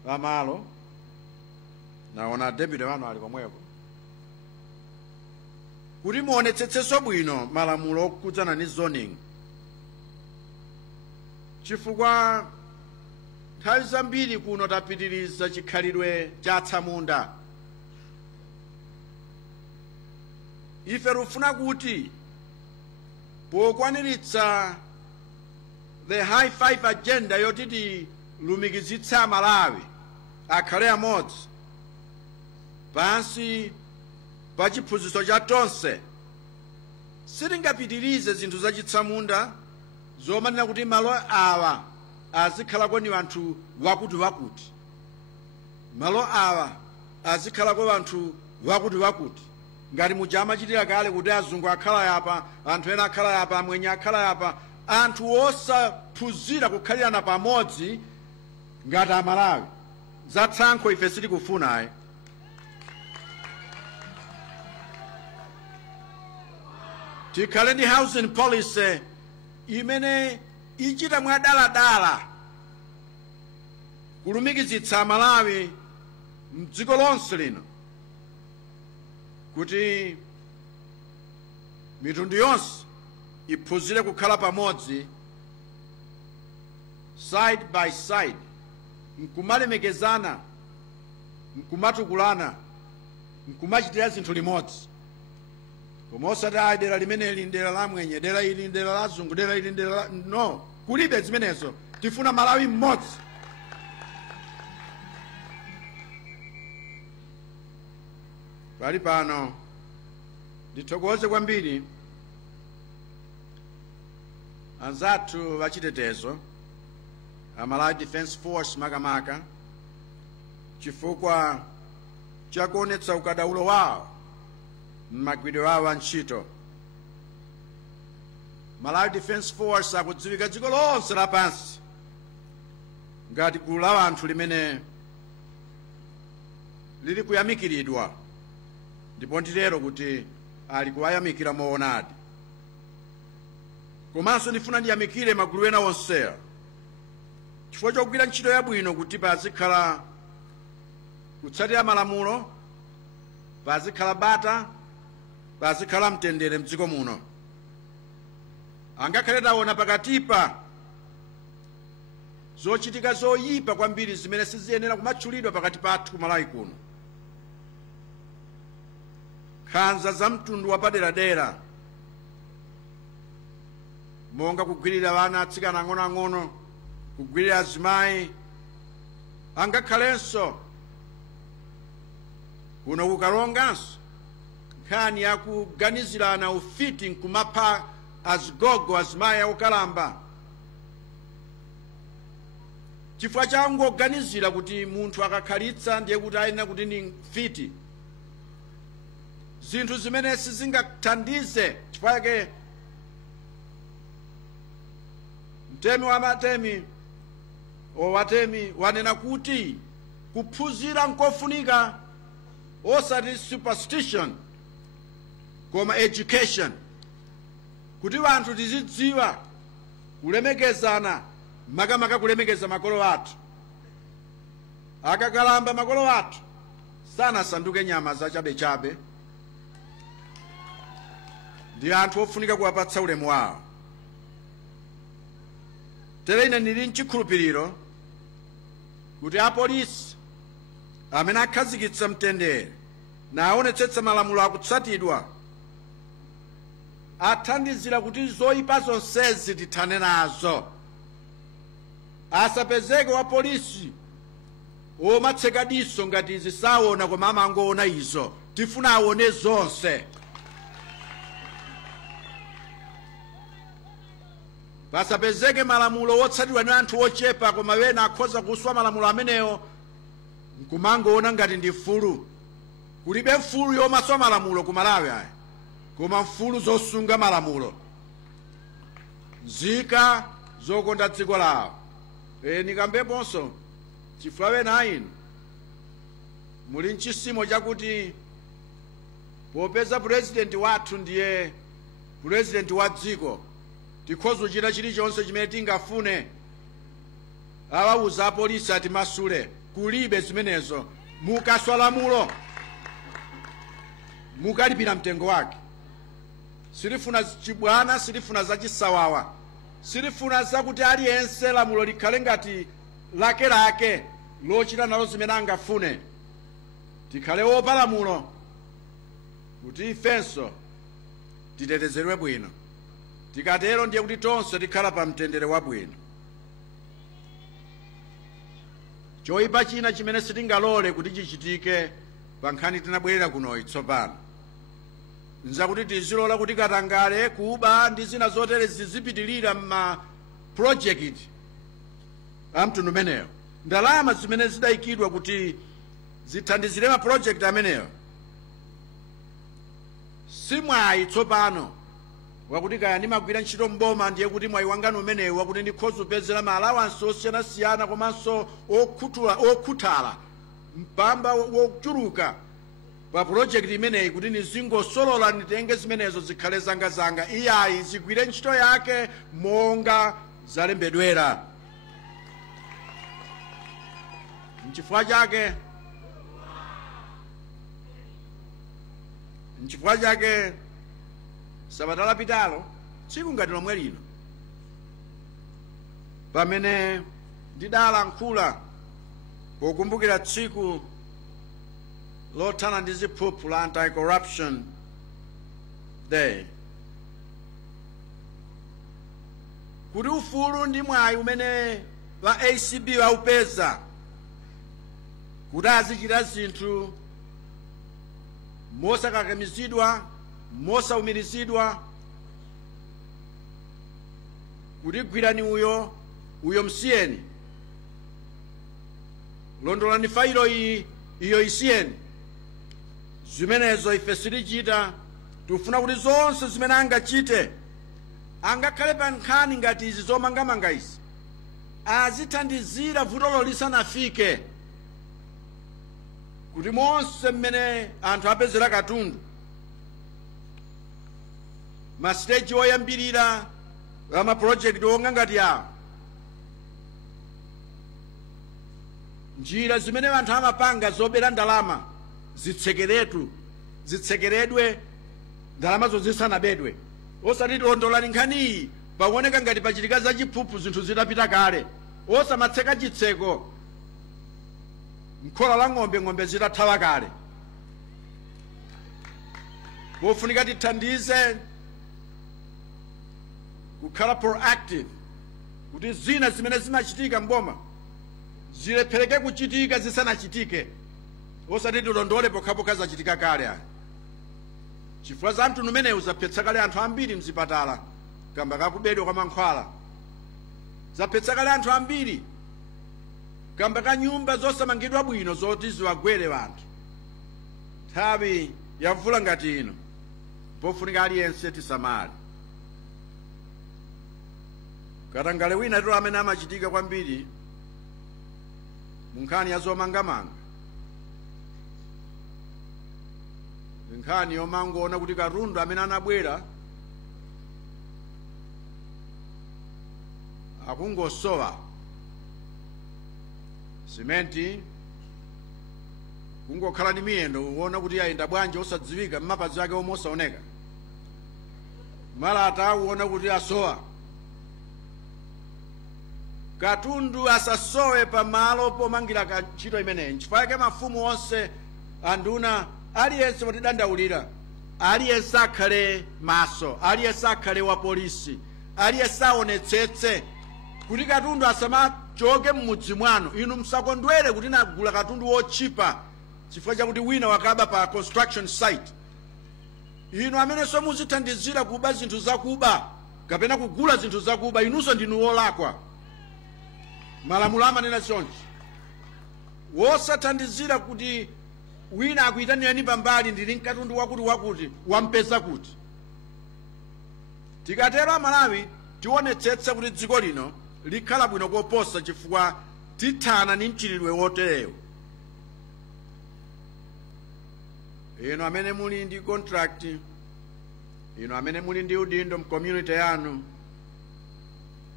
wa malo, naona deputy wanu ali komweko, kuti muonetsetsenso bwino malamulo okhudzana ni zoning. Chifukwa nthawi zambiri kuno tapitiriza chikhalidwe cha atsamunda. Ife tikufuna kuti pokwaniritsa the high five agenda yoti tilumikizitsa Malawi akhale amodzi pansi pa chiphunzitso cha tonse, sitingapitirize zinthu zachitsamunda zomanena kuti malo awa azikhalako ni anthu wakuti, malo awa azikhalako anthu wakuti. Ngati muja amachitira kale kuti azungu akhala yapa, anthu ena akhala yapa, amwenye akhala yapa, anthu osaphunzira kukhalirana pamodzi ngati Amalawi. Zatsankho ife sitikufuna. Tikhale ndi housing policy imene ichita mwadaladala kulumikizitsa Malawi mdziko lonse lino kuti mitundu yonse iphunzire kukhala pamodzi side by side, nkumalemekezana, nkumatukulana, nkumachitira zinthu limodzi. Koma osati dera limeneli ndera la mwenye, dera ili ndera la zungu, dera ili ndera la... No, kulibe zimenezo. Tifuna Malawi mmodzi. Pali pano ndithokoze kwambiri anzathu wachitetezo a Malawi Defense Force makamaka chifukwa chakuonetsa ukadaulo wawo m'magwiridwe wawo a ntchito. Malawi Defense Force akudziwika dziko lonse lapansi ngati gulu la anthu limene lili kuyamikiridwa, ndipo ndilero kuti ali kuwayamikira moonadi. Komanso ndifuna ndiyamikire magulu ena onsewa chifukwa chokugwira ntchito yabwino kuti pazikhala kutsatira malamulo, pazikhala bata, pazikhala mtendere mdziko muno. Angakhale taona pakatipa zochitika zoyipa kwambiri zimene siziyenera kumatchulidwa pakati pathu ku Malawi kuno. Nkhanza za mtundu wapaderadera, monga kugwirira vana atsikana ang'onoang'ono, kugwirira azimayi, angakhalenso kuno kukalonganso nkhani yakuganizirana ufiti nkumapha azigogo azimayi akukalamba chifukwa changoganizira kuti munthu akakhalitsa ndiye kuti ayenera kuti ni mfiti. Zinthu zimene sizingathandize. Chifukwa chake mtemi wa matemi owatemi wanena kuti kuphunzira nkofunika, osati superstition koma education, kuti vanthu tizidziwa kulemekezana, makamaka kulemekeza makolo athu. Akakalamba makolo athu sanasanduke nyama zachabechabe, ndi anthu ofunika kuwapatsa ulemu wawo. tere ine ndili nchikhulupiriro kuti apolisi amene akhazikitsa mtendere na aonetsetsa malamulo akutsatidwa athandizira kuti zoyipa zonsezi tithane nazo. Asapezeke wa polisi omatseka diso ngati izi saona koma amangoona izo. Tifuna aone zonse. Pasapezeke malamulo wotsatidwa ndi anthu ochepa koma wena akhoza kuswa malamulo amenewo nkumangoona ngati ndi mfulu. Kulibe mfulu yomaswa malamulo ku Malawi aya, koma mfulu zosunga malamulo, nzika zokonda dziko lawo. Nikambeponso chifukwa wena inu muli nchisimo chakuti popeza purezidenti wathu ndiye purezidenti wa dziko, tikhoza kuchita chilichonse chimene tingafune. Awauza apolisi ati masule. Kulibe zimenezo. Mukaswa lamulo mukalipira mtengo wake. Silifuna chibwana, silifuna zachisawawa, silifuna zakuti aliyense lamulo likhale ngati lake lochita nalo zimene angafune. Tikhale wopa lamulo kuti ifenso titetezedwe bwino. Tikatero ndiye kuti tonse tikhala pa mtendere wabwino. Choyipa china chimene sitingalole kuti chichitike pa nkhani tinabwerera kunoyi tsopano nzakuti tizilola kuti katangale, kuba ndi zina zotere zizipitirira mma project amtundu meneyo. Ndalama zimene zidayikidwa kuti zithandizire ma project ameneyo simwayi tsopano wakuti kaya ndimagwira ntchito mboma ndiye kuti mwayi wangano umenewu wakuti ndikhoza kupezera ma allowance osiyanasiyana komanso okhuthala mpamba wochuluka pa project imeneyi kuti nizingosolola nitenge zimenezo zikhale zanga iyayi zigwire ntchito yake monga zalembedwera. Nchifukwa chake sabata lapitalo tsiku ngati lomwe lino pamene ndidalankhula pokumbukira tsiku lothana ndi ziphuphu la anti-corruption day, kuti ufulu ndi mwayi umene wa ACB waupeza kuti azichita zinthu mosakakamizidwa, mosaumirizidwa, kuti gwirani uyo msiyeni, londolani failo iyo isiyeni. Zimenezo ife sitichita. Tifuna kuti zonse zimene angachite, angakhale pa nkhani ngati izi zomangamanga izi, azithandizira vutolo lisanafike, kuti monse mmene anthu apezera katundu, masiteji oyambirira ama project onga ngati awo, njira zimene anthu amapanga zobera ndalama zitsekeredwe, ndalamazo zisanabedwe. Osati londolani nkhaniyi pakuoneka ngati pachitika zachiphuphu zinthu zitapita kale. Osamatseka chitseko mkhola la ng'ombe zitathawa kale. Pofunika tithandize kukhala proactive kuti zina zimene zimachitika mboma zilephereke kuchitika zisanachitike. Osati tilondole pokhapokha zachitika kale aya. Chifukwa za mtundu umenewu zaphetsa kale anthu ambiri mzipatala kamba kakubedwa kwa mankhwala. Zaphetsa kale anthu ambiri kamba ka nyumba zosamangidwa bwino zoti ziwagwere anthu. Nthawi ya mvula ngati ino pofunika aliyense tisamale. Katangale wina tiro amene amachitika kwambiri munkhani ya zomangamanga, nkhani yomangoona kuti katundu amene anabwera akungosowa simenti, kungokhala ndi miyendo uwona kuti ayenda bwanji osadziwika, m'mapazi ake omwe osaoneka, malata uwona kuti asowa. katundu asasowe pamalo pomangira ntchito imeneyi. N'chifukwa chake mafumu onse anduna aliyense potidandaulira, aliyense akhale maso, aliyense akhale wa polisi, aliyense aonetsetse kuti katundu asamachoke m'mudzi mwanu. Inu musakondwere kuti nagula katundu wochipa chifukwa chakuti wina wakaba pa construction site. Inu amenenso muzithandizira kuba zinthu zakuba kapena kugula zinthu zakuba, inunso ndinu wolakwa. Malamulo amanena chonchi. Wosathandizira kuti wina akuyitanirani pambali ndili mkatundu wakuti wampeza kuti. Tikatero Amalawi tionetsetsa kuti dziko lino likhala bwino koposa chifukwa tithana ndi mchitidwe woterewo. Inu amene muli ndi contract, inu amene muli ndi udindo mcommunity yanu,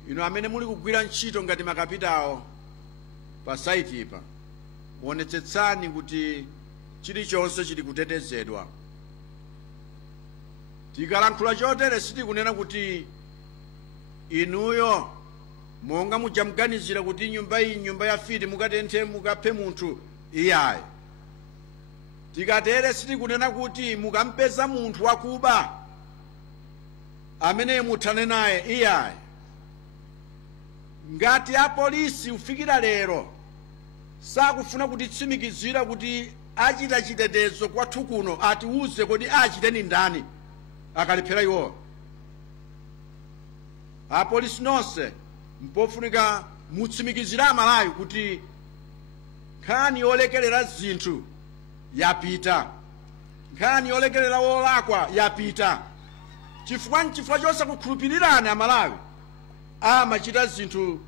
inu amene muli kugwira ntchito ngati makapitawo pa site ipa, onetsetsani kuti chilichonse chili kutetezedwa. Tikalankhula chotere sitikunena kuti inuyo monga mujamuganizira kuti nyumba iyi nyumba ya fiti mukatenthe mukaphe munthu iyayi. Tikatere sitikunena kuti mukampeza munthu wakuba amene muthane naye iyayi. Ngati a polisi ufikira lero sakufuna kutitsimikizira kuti achita chitetezo kwathu kuno, atiuze kodi achiteni ndani akalephera iwo. A polisi nonse mpofunika mutsimikizira Amalawi kuti nkhani yolekelera zinthu yapita, nkhani yolekelera wolakwa yapita. Chifukwa chosakukhulupirirani Amalawi amachita zinthu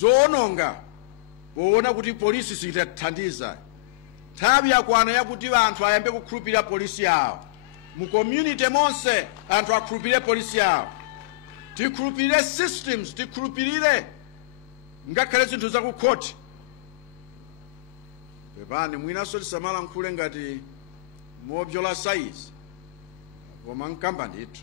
zoononga poona kuti polisi sitathandiza. Nthawi yakwana yakuti anthu ayambe kukhulupirira polisi yawo. Mu community monse anthu akhulupirire polisi yawo. Tikhulupirire systems, tikhulupirire ngakhale zinthu za ku court. Pepani mwinaso tisamalankhule ngati mobyola size koma nkamba ndithu.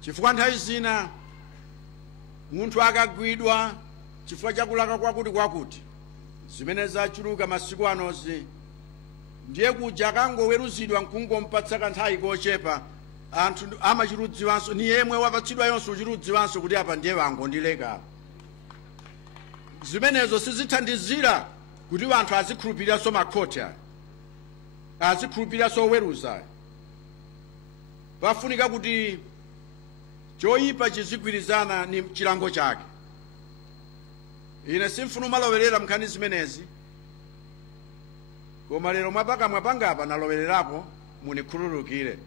Chifukwa nthawi zina munthu akagwidwa chifukwa chakulaka kwakuti zimene zachuluka masiku anozi, ndiye kuja akangoweruzidwa nkungompatsa kanthawi kochepa, anthu amachirudziwanso, ni yemwe wapatsidwa yonso uchirudziwanso kuti apa ndiye wangondileka. Zimenezo sizithandizira kuti anthu azikhulupiriranso makhoti aya, azikhulupiriranso oweruza. Pafunika kuti choyipa chizigwirizana ni chilango chake. Ine simfuna malowerera mnkhani zimenezi, koma lero mwapangapa nalowererapo munikhululukire.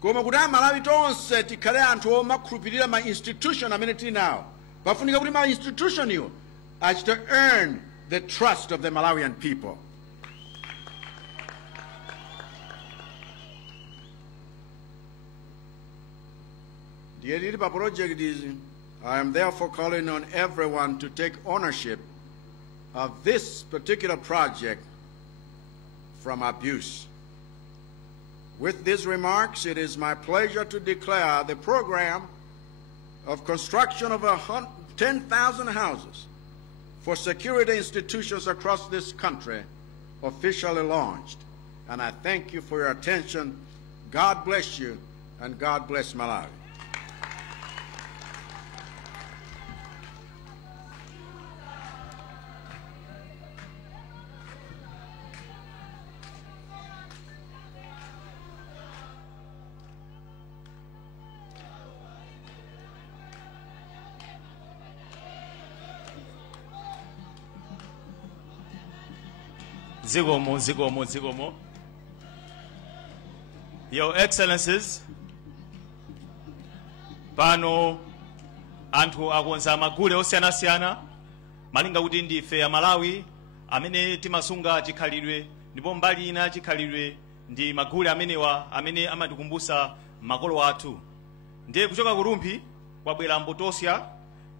Koma kuti Amalawi tonse tikhale anthu omakhulupirira ma institution amene tili nawo, pafunika kuti ma institution iwo achite earn the trust of the Malawian people. Ndiye tili pa project izi, I am therefore calling on everyone to take ownership of this particular project from abuse. With these remarks, it is my pleasure to declare the program of construction of 10,000 houses for security institutions across this country officially launched. And I thank you for your attention. God bless you, and God bless Malawi. Zigomo. Your Excellencies, pano anthu akonza magule osiyanasiyana malinga kuti ndife Amalawi amene timasunga chikhalidwe, ndipo mbali ina chikhalidwe ndi magule amenewa amene amatikumbusa makolo athu. Ndiye kuchoka Kurumpi kwabwera Mbotosya,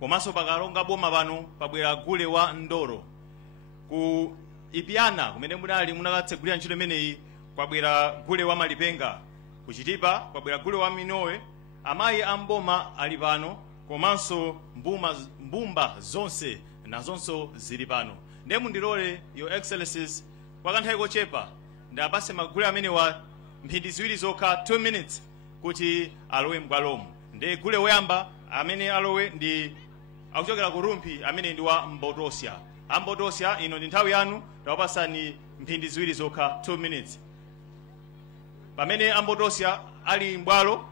komanso pakalonga boma pano pabwera gule wa Ndoro. Ku Ipiana kumene munakatsegulira ntchito imeneyi kwabwera gule wa Malipenga. Ku Chitipa kwabwera gule wa Minowe. Amayi amboma ali pano, komanso mbumba zonse nazonso zili pano. Ndiye mundilole Your Excellencies kwa kanthawi kochepa ndapase magule amenewa mphindi ziwiri zokha 2 minutes kuti alowe m'bwalomo. Ndiye gule woyamba amene alowe ndi akuchokera ku Rumpi amene ndi wa Mbotosya. Ambotosya ino ndi nthawi yanu, tawapasani mphindi ziwiri zokha 2 minutes. Pamene Ambotosya ali m'bwalo,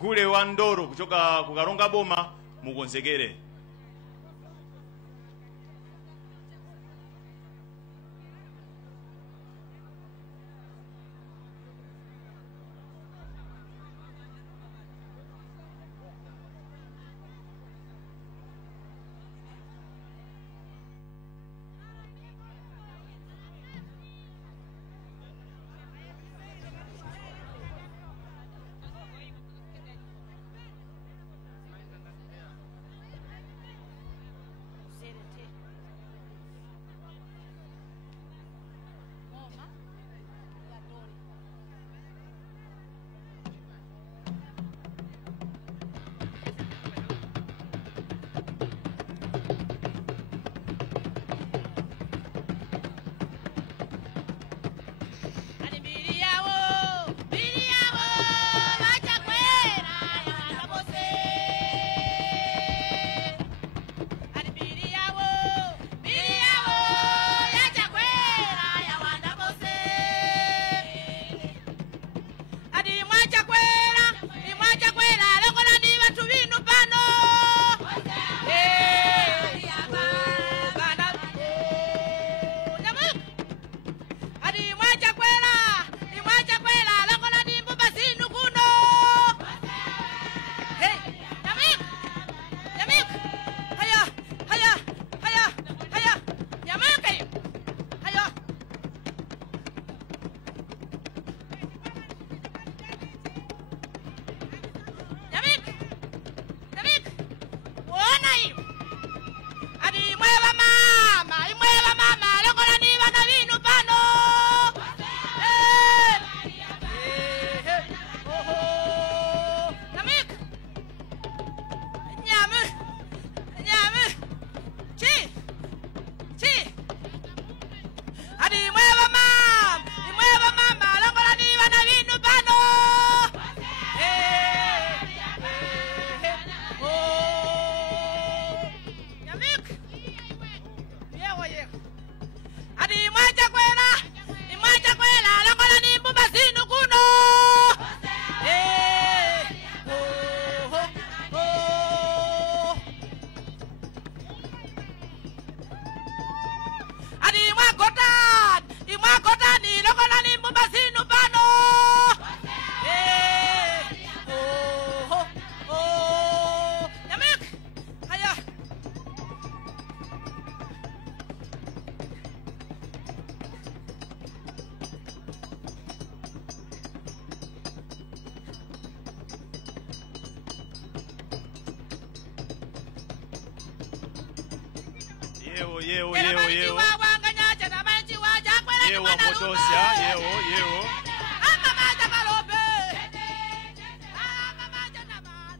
gule wa Ndoro kuchoka ku Kalonga boma mukonzekere.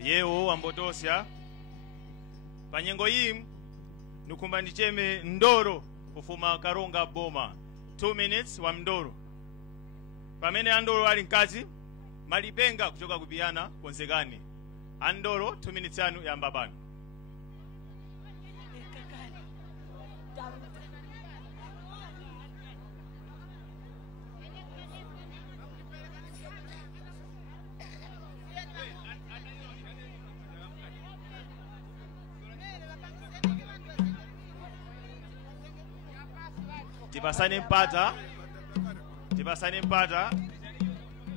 Yewo Ambotosya. Panyengo yim nukumba ndicheme Ndoro kufuma Kalonga boma 2 minutes wa Ndoro. Pamene Andoro ali mkazi Malipenga kuchoka Kupiana konsekani. Andoro 2 minutes yanu yamba pano. Tipasani mpata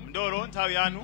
Ndoro nthawi yanu.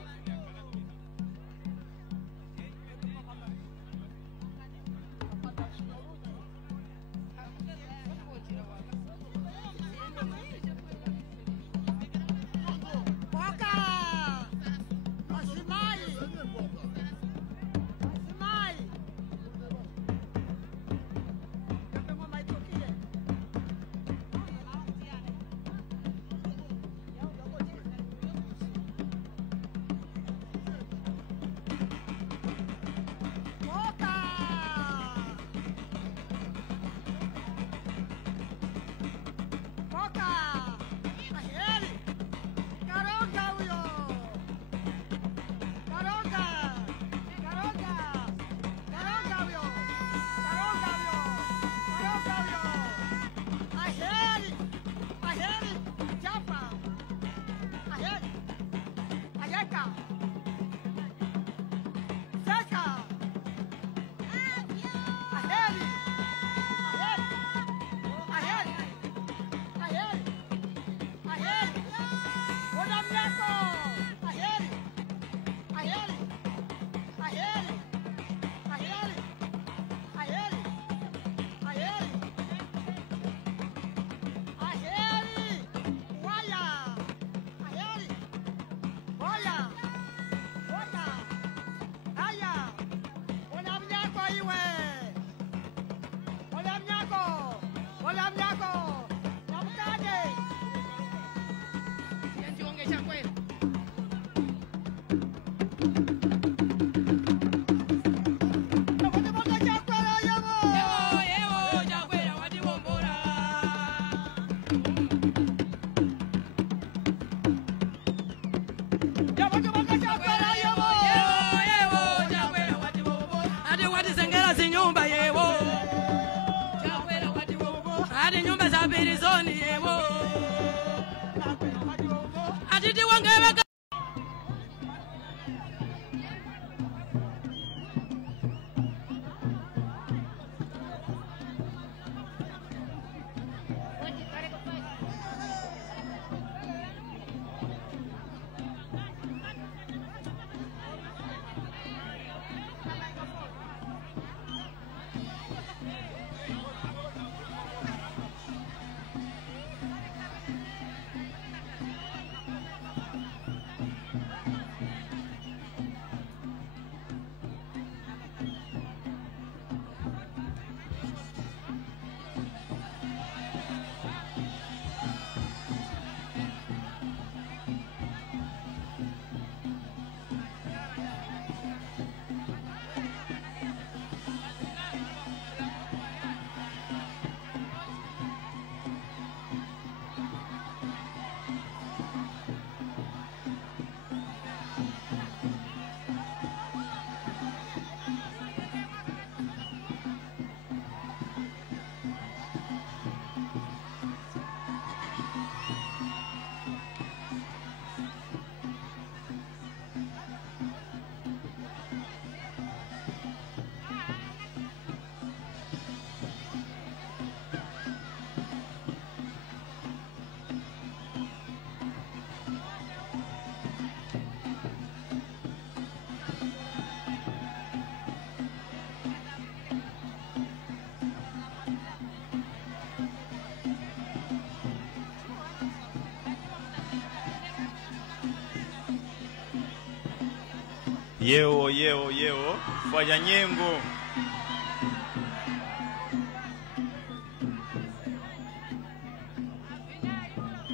Yeo, yeo, yeo, fanya nyengo.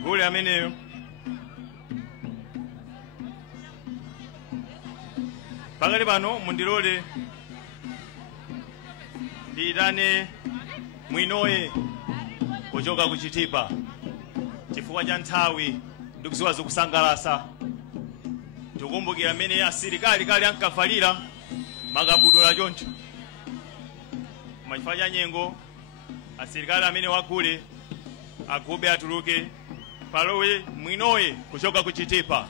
Gule ameneyo. Pagale bano mundilole. Ndidane mwinoye kuchoka kuchitipa. Chifukwa cha nthawi ndikuziwa zikusangalasa. Tukumbukira amene asilikali kali ankafalira makabudula choncho. Machifukwa cha nyengo asilikali amene wagule agube atuluke palowe mwinoye kuchoka kuchitipa.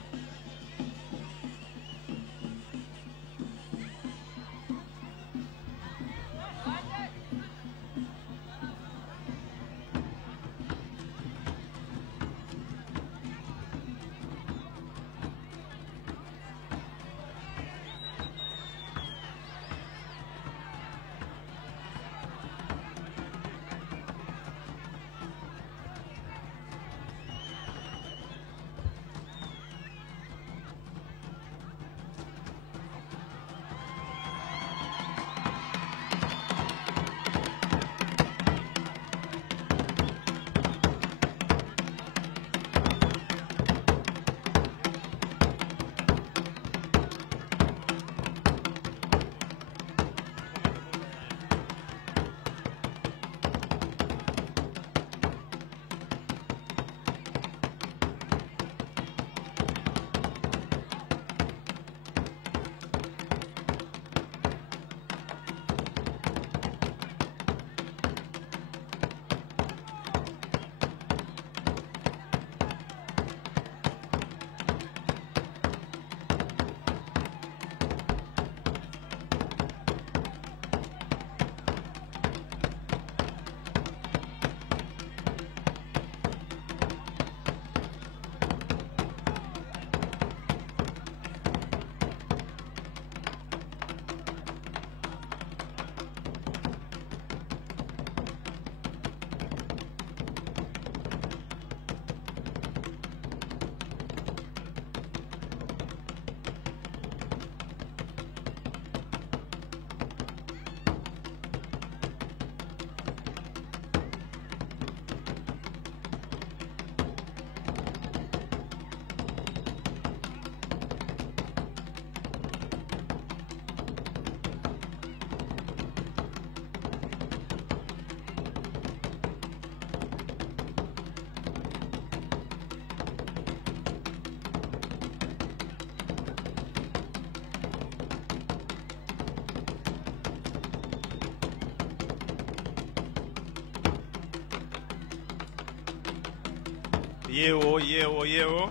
yewo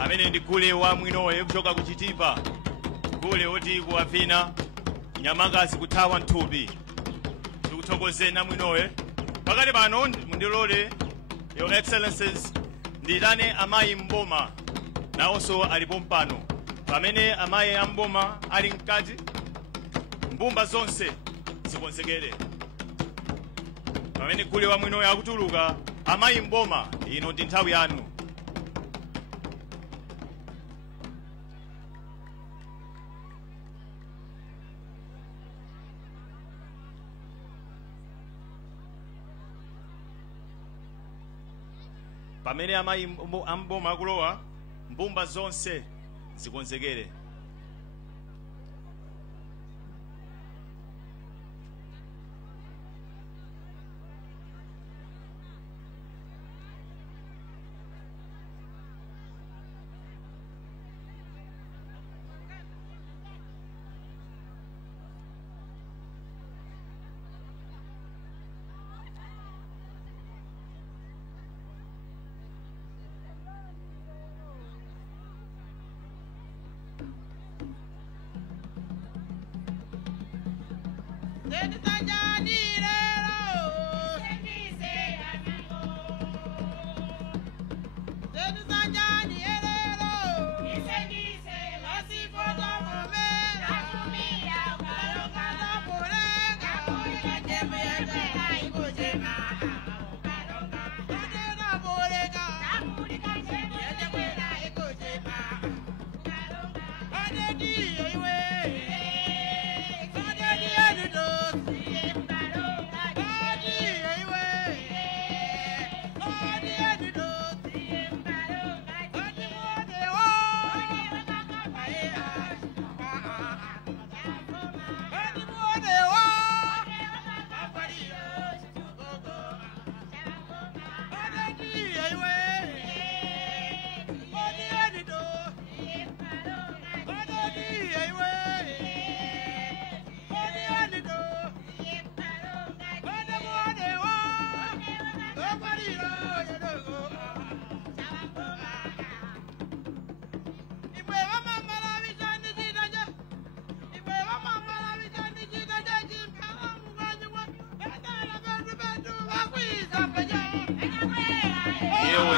amene ndi gule wa mwinowe kuchoka kuchitipa gule oti kuwavina nyamakazi kuthawa nthupi tikuthokozeni mwinowe pakati pano mundilole your excellences nditane amayi mboma nawonso alipo mpano pamene amayi amboma ali mkati mbumba zonse zikonzekere pamene gule wa mwinowe akutuluka amayi mboma ino ndi nthawi yanu pamene amayi amboma akulowa mbumba zonse zikonzekere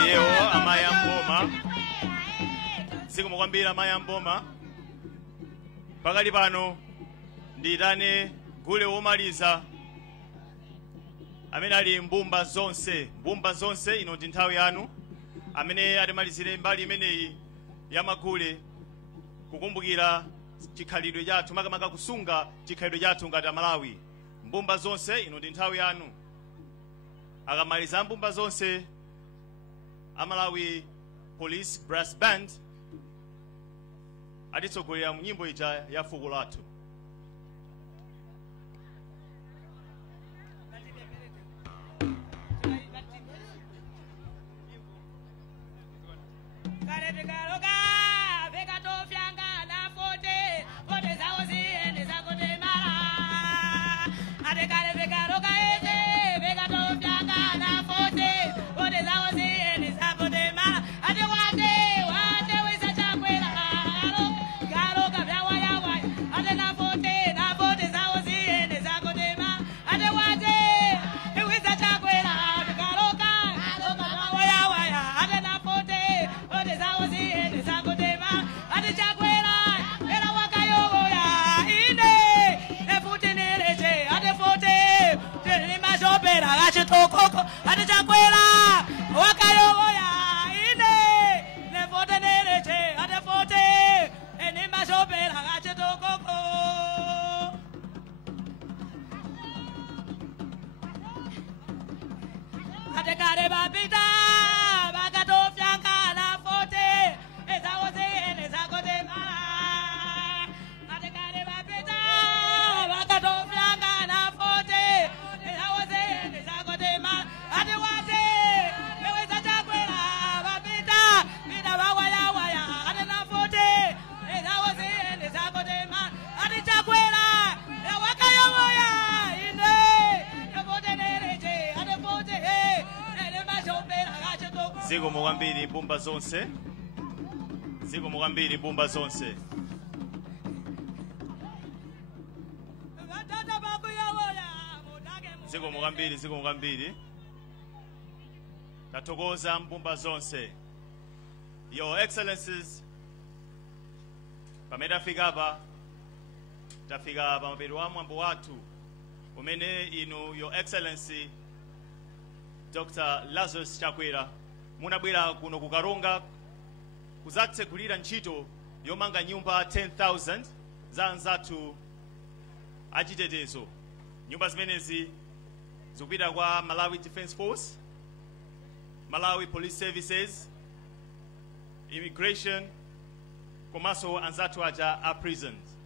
yewo amayi amboma zikomo kwambiri amayi amboma pakali pano nditane gule womaliza amene ali mbumba zonse ino ndi nthawi yanu amene atimalizire mbali imeneyi ya magule kukumbukira chikhalidwe chathu makamaka kusunga chikhalidwe chathu ngati Amalawi mbumba zonse ino ndi nthawi yanu akamaliza mbumba zonse Malawi Police Brass Band atitsogolera mu nyimbo ija ya fuko lathu. Chakwera ziko mwambiri mbumba zonse. Ziko mwambiri mbumba zonse. Ziko mwambiri. Tatogoza mbumba zonse. Your Excellencies, pameda figaba, tafigaba mabedu wa mwambo watu, umene inu Your Excellency, Dr. Lazarus Chakwera, munabwera kuno kukaronga, kuzatse kulira nchito, yomanga nyumba 10,000, za anzatu achitetezo. Nyumba zimenezi, zikupita kwa Malawi Defense Force, Malawi Police Services, Immigration, komaso anzatu aja a prisons.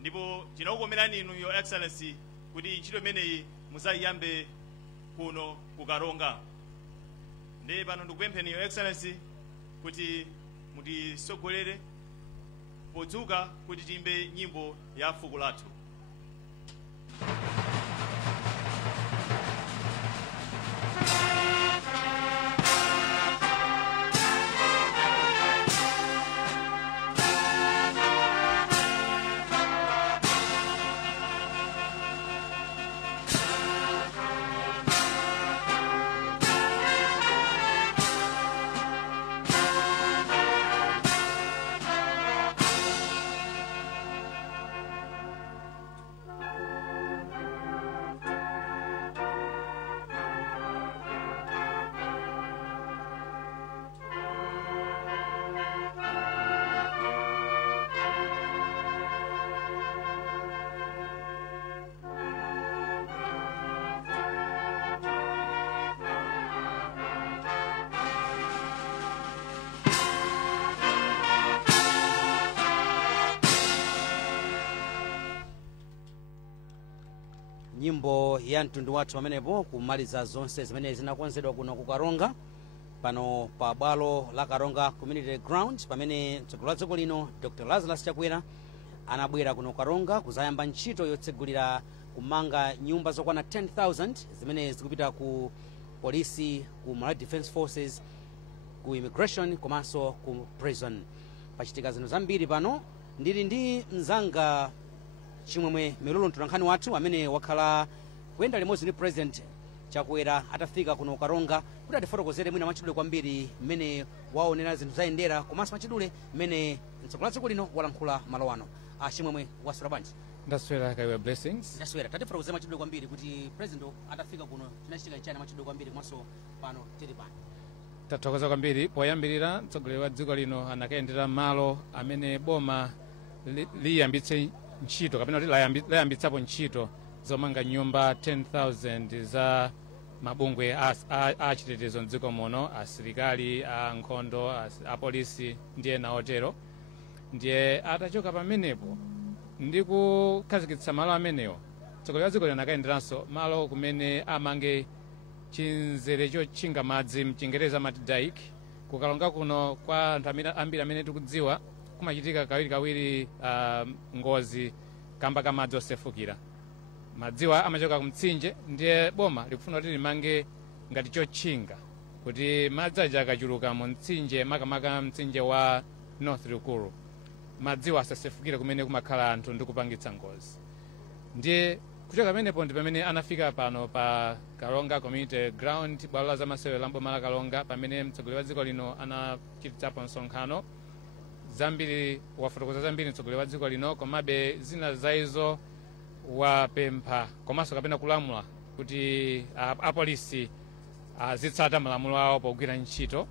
Ndipo tinakukomerani inu Your Excellency kuti ntchito imeneyi muzayiyambe kuno kukaronga. Ndi pano ndikupempheni Your Excellency kuti mutisogolere podzuka kuti timbe nyimbo ya fuko lathu. Nyimbo ya mtundu wathu pamenepo kumaliza zonse zimene zinakonzedwa kuno kukaronga pano pa bwalo la Karonga Community Ground, pamene mtsogoleri wa dziko lino Dr. Lazarus Chakwera anabwera kuno kukaronga kuzayamba ntchito yotsegulira kumanga nyumba zokwana 10,000 zimene zikupita ku polisi, ku Malawi Defense Forces, ku immigration komanso ku prison. Pachitika zinthu zambiri pano. Ndili ndi mzanga chimwemwe Melolo Nkhani wathu amene wakhala kuyenda limodzi ndi President Chakwera atafika kuno Karonga kuti atifotokozere mwina machidule kwambiri mmene waonera zinthu zayendera komanso machidule mmene mtsogoleri wa dziko lino walankhula malo ano. Chimwemwe waswera bwanji? Ndaswera kaiwe blessings. Ndaswera. Tatifotokozere machidule kwambiri kuti President atafika kuno chinachitika chani machidule kwambiri komanso pano tili pano. Tathokoza kwambiri poyambirira mtsogoleri wa dziko lino anakayendera malo amene boma liyambitse ntchito kapena kuti layambitsapo ntchito zomanga nyumba 10,000 za mabungwe a chitetezo mdziko muno, asilikali, a nkhondo, a polisi ndi ena otero. Ndiye atachoka pamenepo ndi kukhazikitsa malo amenewo, mtsogoleri wa dziko lino anakayenderanso malo kumene amange chinzere chotchinga madzi, mchingereza amati dike. Kukalonga kuno kwa anthu ambiri amene tikudziwa kumachitika kawirikawiri ngozi kamba ka madzi osefukira. Madziwa amachoka kumtsinje, ndiye boma likufuna kuti limange ngati chotchinga kuti madzi aja akachuluka mu mtsinje, makamaka mtsinje wa North Rukuru, madziwa asasefukire kumene kumakhala anthu ndi kupangitsa ngozi. Ndiye kuchoka pamenepo ndi pamene anafika pano pa Karonga Community Ground, bwalo la zamasewero la boma la Karonga, pamene mtsogoleri wa dziko lino anachititsapo msonkhano. Zambiri wafotokoza zambiri mtsogoleri wa dziko lino, komabe zina zaizo wapempha komanso kapena kulamula kuti apolisi azitsata malamulo awo pogwira ntchito,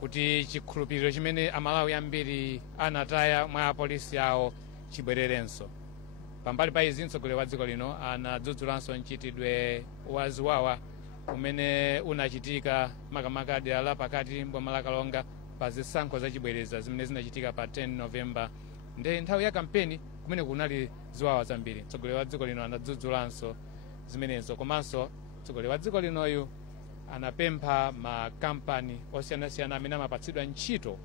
kuti chikhulupiriro chimene amalawi ambiri anataya mwa apolisi awo chibwererenso. Pambali pa izi mtsogoleri wa dziko lino anadzudzulanso mchitidwe wa ziwawa umene unachitika makamaka dera la pakati mboma la Kalonga pa zisankho zachibwereza zimene zinachitika pa 10 November. Ndi nthawi ya kampeni kumene kunali ziwawa zambiri. Mtsogoleri wa dziko lino anadzudzulanso zimenezo, komanso mtsogoleri wa dziko linoyu anapempha makampani osiyanasiyana amene amapatsidwa ntchito,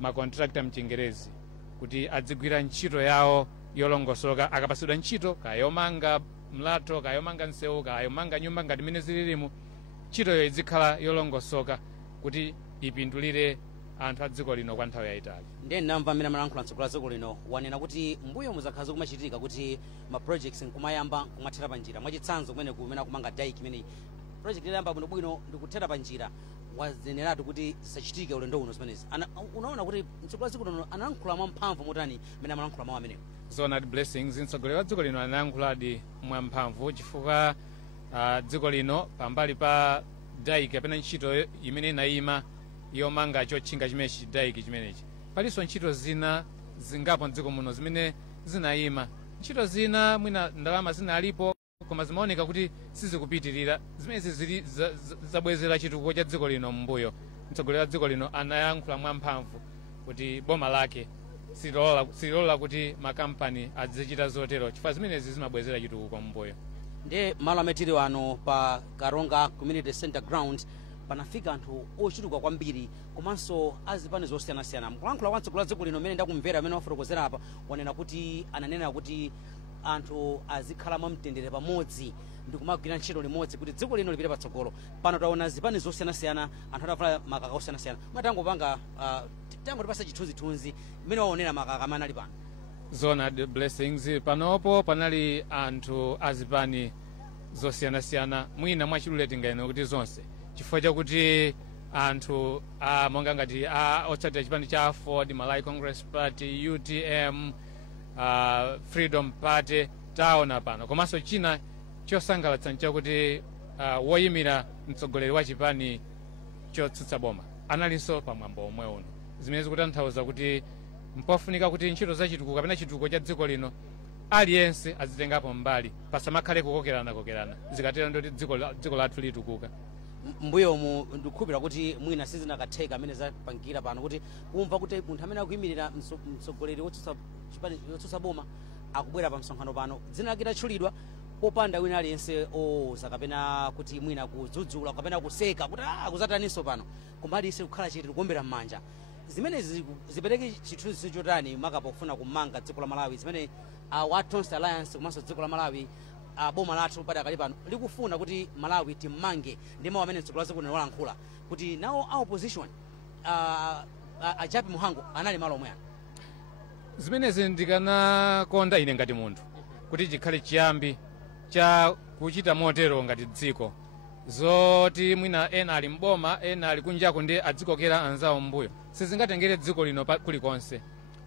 makontrakta mchingerezi, kuti adzigwira ntchito yawo yolongosoka. Akapatsidwa ntchito kayomanga mlato, kayomanga nsewu, kayomanga nyumba ngati mene zililimu, ntchitoyo izikhala yolongosoka kuti ipindulire anthu a dziko lino kwa nthawi yayitali. Ndiye namva amene amalankhula mtsogoleri wa dziko lino wanena kuti mbuyo muzakhaza kumachitika kuti ma projects nkumayamba kumathera panjira mwachitsanzo kumene kumena kumanga dike imeneyi project ilayamba bwinobwino ndikuthera panjira wazeneratu kuti sachitike ulendo uno zimenezi. Unaona kuti mtsogoleri wa dziko lino analankhula mwamphamvu motani mene amalankhula mawu amenewo. Zonad blessings mtsogoleri wa dziko lino analankhuladi mwamphamvu chifukwa dziko lino pambali pa dike kapena ntchito imene inayima yomanga chotchinga chimenechi dike chimenechi palinso ntchito zina zingapo mdziko muno zimene zinayima. Ntchito zina mwina ndalama zinalipo koma zimaoneka kuti sizikupitirira zimenezi zili zabwezera chitukuko cha dziko lino mbuyo. Mtsogoleri wa dziko lino anayankhula mwamphamvu kuti boma lake silola kuti makampani azichita zotero chifukwa zimenezi zimabwezera chitukuko mbuyo. Ndiye malo amene tili ano pa Karonga Community Center Ground panafika anthu ochuluka kwambiri komanso azipani zosiyanasiyana. Mkulankhula kwa mtsogoleri wa dziko lino amene ndakumvera amene wafotokozera apa wanena kuti ananena kuti anthu azikhala mwamtendere pamodzi ndikumagwira ntchito limodzi kuti dziko lino lipite patsogolo. Pano taona zipani zosiyanasiyana anthu atavala makaka osiyanasiyana matangopanga tangotipasa chithunzithunzi mmene waonera makaka amene ali pano. Zonad blessings panopo panali anthu azipani zosiyanasiyana mwina mwachidule tingaene kuti zonse chifukwa chakuti anthu monga ngati otsatira chipani cha Ford, Malawi Congress Party, UTM, Freedom Party taona pano. Komanso china chosangalatsa nchakuti woyimira mtsogoleri wa chipani chotsutsa boma analinso pamwambo omwe uno. Zimene zikutanthauza kuti mpofunika kuti ntchito za chitukuko kapena chitukuko cha dziko lino aliyense azitengapo mbali pasamakhale kukokerana zikatero ndoti dziko lathu litukuka. Mbuyo mu ndikukhulupira kuti mwina sizinakatheka amene zapangira pano kuti kumva kuti munthu amene akuyimirira mtsogoleri wotsutsa boma akubwera pa msonkhano pano dzina lake litchulidwa popanda wina aliyense owoza kapena kuti mwina kudzudzula kapena kuseka kuti akuzataninso pano koma aliyense kukhala chete kuombera m'manja. Zimenezi zipereke chithunzi chotani maka pofuna kumanga dziko la Malawi zimene Watonse Alliance komanso dziko la Malawi boma lathu padakali pano likufuna kuti Malawi timmange ndi mawu amene mtsogoleri wa dziko lino walankhula kuti nawo opposition ajapi muhango anali malo omwe ano. Zimenezi ndikanakonda ine ngati munthu kuti chikhale chiyambi cha kuchita motero ngati dziko zoti mwina ena ali mboma ena ali kunjako ndi adzikokera anzawo mbuyo sizingatengere dziko lino kulikonse.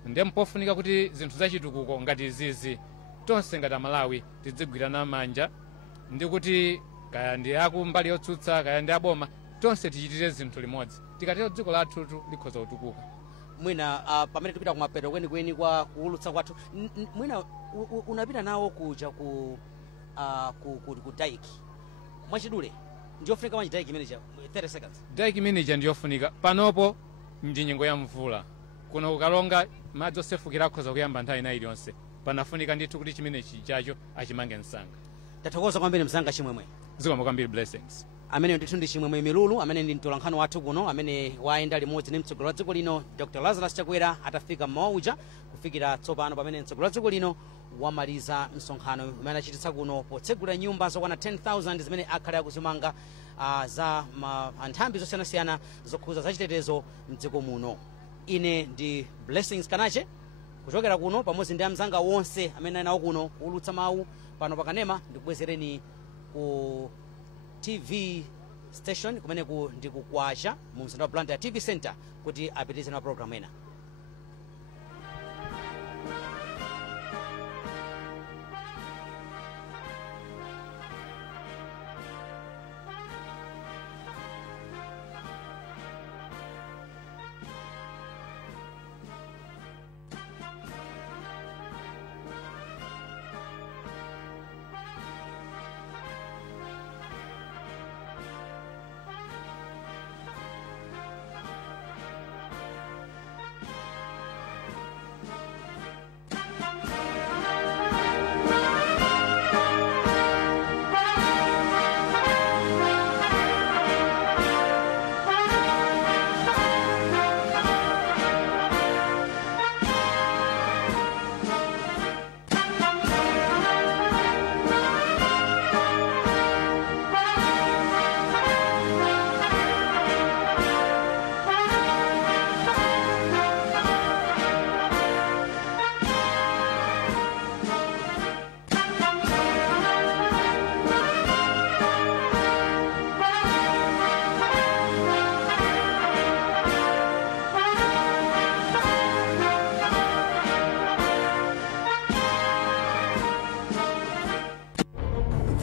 Ndiye mpofunika kuti zinthu zachitukuko ngati zizi tonse ngati Malawi tidzigwirana manja ndi kuti kaya ndi akumbali yotsutsa kaya ndi aboma tonse tichitire zinthu limodzi tikatero dziko lathu likhoza kutukuka. Mwina pamene tipita kumapeto kwenikweni kwa kuulutsa kwathu mwina unapita nawo kuja ku dike mwachidule ndiyofunika manji dike manager 30 seconds. Dike manager ndiyofunika panopo ndi nyengo ya mvula kuno kukalonga madzi osefukira akhoza kuyamba nthawi ina iliyonse panafunika ndithu kuti chimenechi chacho achimange msanga. Tathokoza kwambiri msanga chimwemwe. Zikomo kwambiri blessings. Amene ndithu ndi chimwemwe Milulu amene ndi mtolankhani wathu kuno amene wayenda limodzi ndi mtsogoleri wa dziko lino Dr. Lazarus Chakwera atafika mmawa uja kufikira tsopano pamene mtsogoleri wa dziko lino wamaliza msonkhano umene anachititsa kuno potsegula nyumba zokwana 10,000 zimene akhale akuzimanga za nthambi zosiyanasiyana zokhuza zachitetezo mdziko muno. Ine ndi Blessings Kanache kuchokera kuno pamodzi ndi amzanga wonse amene ali nawo kuno kuulutsa mawu pano pakanema ndikubwezereni ku TV station kumene ndi kukwasha mu mzinda wa Blantyre TV Center kuti apitize na program ena.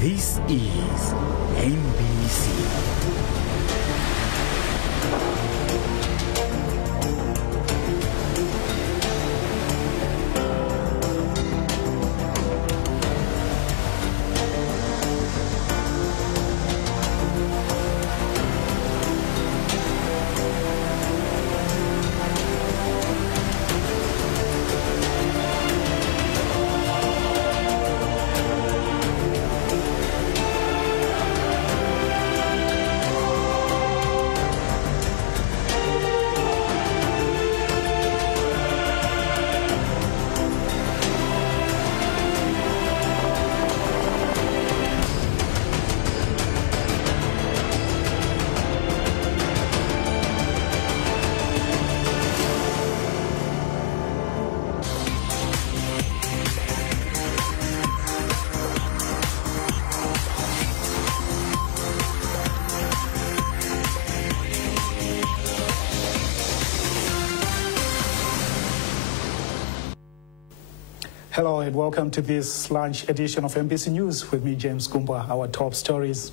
This is MBC. Hello and welcome to this lunch edition of MBC News with me, James Gumba. Our top stories.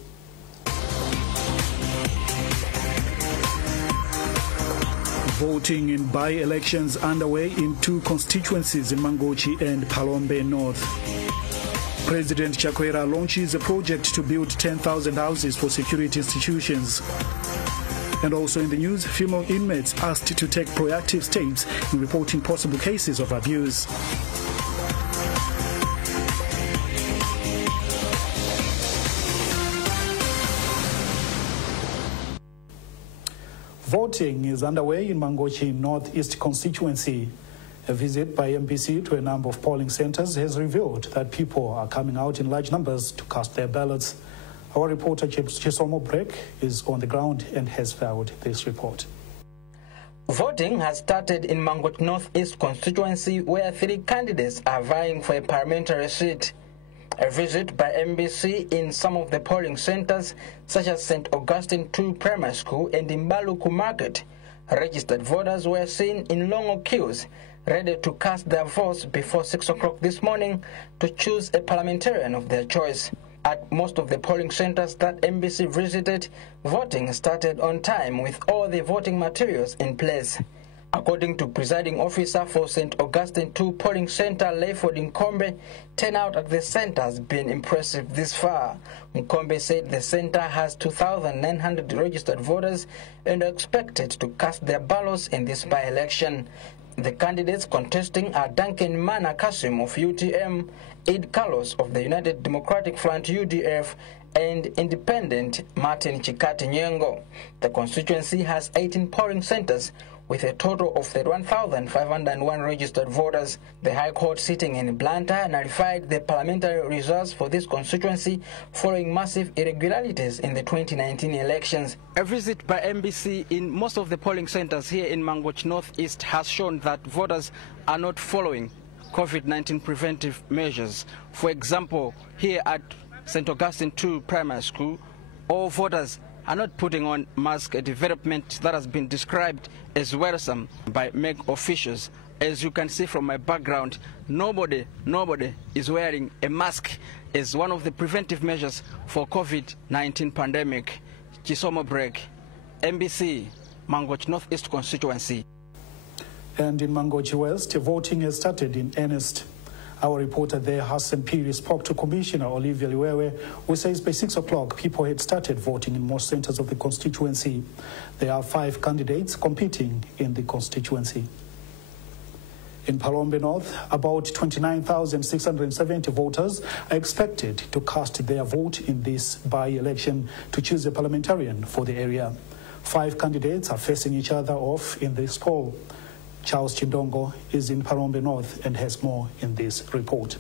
Voting in by-elections underway in 2 constituencies in Mangochi and Palombe North. President Chakwera launches a project to build 10,000 houses for security institutions. And also in the news, female inmates asked to take proactive steps in reporting possible cases of abuse. Voting is underway in Mangochi Northeast constituency. A visit by MBC to a number of polling centers has revealed that people are coming out in large numbers to cast their ballots. Our reporter Chisomo Brek is on the ground and has filed this report. Voting has started in Mangochi Northeast constituency where 3 candidates are vying for a parliamentary seat. A visit by MBC in some of the polling centers, such as St. Augustine 2 Primary School and Imbaluku Market, registered voters were seen in long queues, ready to cast their votes before 6 o'clock this morning to choose a parliamentarian of their choice. At most of the polling centers that MBC visited, voting started on time with all the voting materials in place. According to presiding officer for St. Augustine 2 polling center, Leyford Nkombe, turnout at the center has been impressive this far. Nkombe said the center has 2,900 registered voters and are expected to cast their ballots in this by-election. The candidates contesting are Duncan Mana Kasim of UTM, Ed Carlos of the United Democratic Front UDF, and independent Martin Chikati Nyengo. The constituency has 18 polling centers with a total of 31,501 registered voters. The High Court sitting in Blantyre nullified the parliamentary results for this constituency following massive irregularities in the 2019 elections. A visit by MBC in most of the polling centers here in Mangochi Northeast has shown that voters are not following COVID-19 preventive measures. For example, here at St. Augustine 2 Primary School, all voters are not putting on masks, a development that has been described as worrisome by MEG officials. As you can see from my background, nobody is wearing a mask as one of the preventive measures for COVID-19 pandemic. Chisomo Brek, MBC, Mangochi Northeast constituency. And in Mangochi West, voting has started in earnest. Our reporter there, Hassan Piri, spoke to Commissioner Olivia Liwewe, who says by 6 o'clock, people had started voting in most centers of the constituency. There are 5 candidates competing in the constituency. In Palombe North, about 29,670 voters are expected to cast their vote in this by-election to choose a parliamentarian for the area. 5 candidates are facing each other off in this poll. Charles Chindongo is in Palombe North and has more in this report.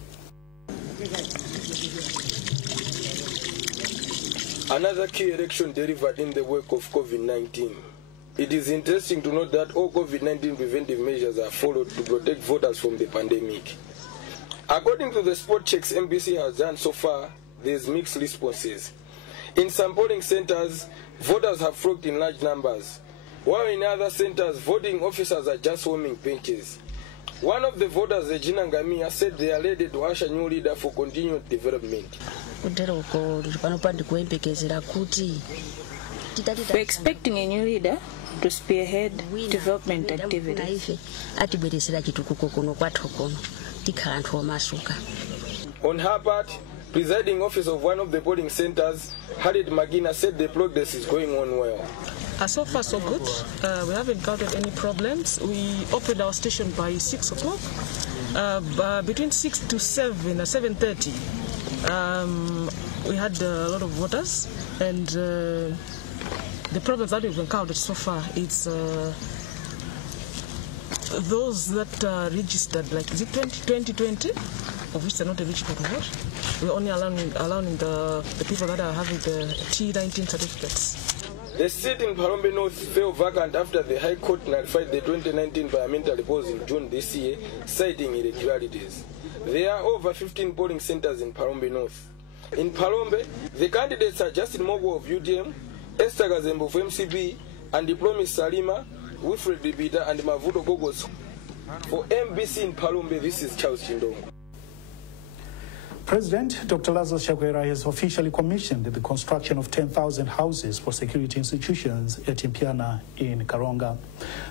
Another key election delivered in the wake of COVID-19. It is interesting to note that all COVID-19 preventive measures are followed to protect voters from the pandemic. According to the spot checks MBC has done so far, there's mixed responses. In some polling centers, voters have flocked in large numbers, while in other centers, voting officers are just warming benches. One of the voters, Regina Ngamia, said they are ready to usher a new leader for continued development. We're expecting a new leader to spearhead development activities. On her part, presiding officer of one of the polling centers, Harriet Magina, said the progress is going on well. So far so good. We haven't encountered any problems. We opened our station by 6 o'clock. Between 6 to 7 or 7:30, we had a lot of voters, and the problems that we've encountered so far, it's those that are registered, like is it 2020, of which they're not eligible to vote. We're only allowing the people that are having the T19 certificates. The seat in Palombe North fell vacant after the High Court nullified the 2019 parliamentary polls in June this year, citing irregularities. There are over 15 polling centers in Palombe North. In Palombe, the candidates are Justin Mogo of UDM, Esther Gazembo of MCB, and Diplomis Salima, Wilfred Bibita, and Mavuto Gogos. For MBC in Palombe, this is Charles Chindongo. President Dr. Lazarus Chakwera has officially commissioned the construction of 10,000 houses for security institutions at Impiana in Karonga.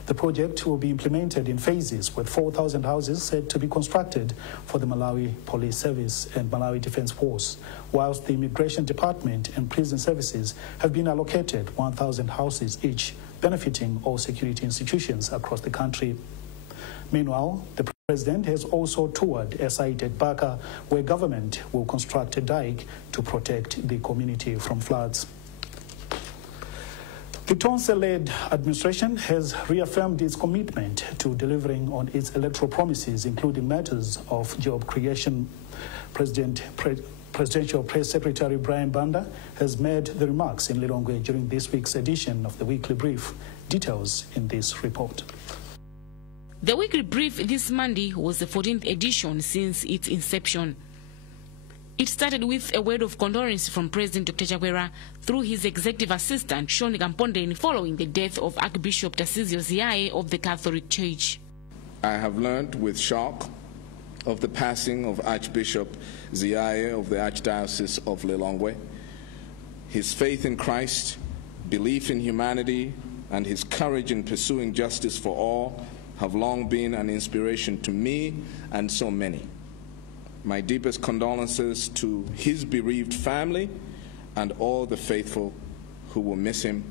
The project will be implemented in phases, with 4,000 houses said to be constructed for the Malawi Police Service and Malawi Defense Force, whilst the Immigration Department and Prison Services have been allocated 1,000 houses each, benefiting all security institutions across the country. Meanwhile, the President has also toured a site at Baka where government will construct a dike to protect the community from floods. The Tonse-led administration has reaffirmed its commitment to delivering on its electoral promises, including matters of job creation. Presidential Press Secretary Brian Banda has made the remarks in Lilongwe during this week's edition of the Weekly Brief. Details in this report. The Weekly Brief this Monday was the 14th edition since its inception. It started with a word of condolence from President Dr. Chakwera through his executive assistant, Shoni Kampondeni, following the death of Archbishop Tarcísio Ziaye of the Catholic Church. I have learned with shock of the passing of Archbishop Ziaye of the Archdiocese of Lilongwe. His faith in Christ, belief in humanity, and his courage in pursuing justice for all have long been an inspiration to me and so many. My deepest condolences to his bereaved family and all the faithful who will miss him.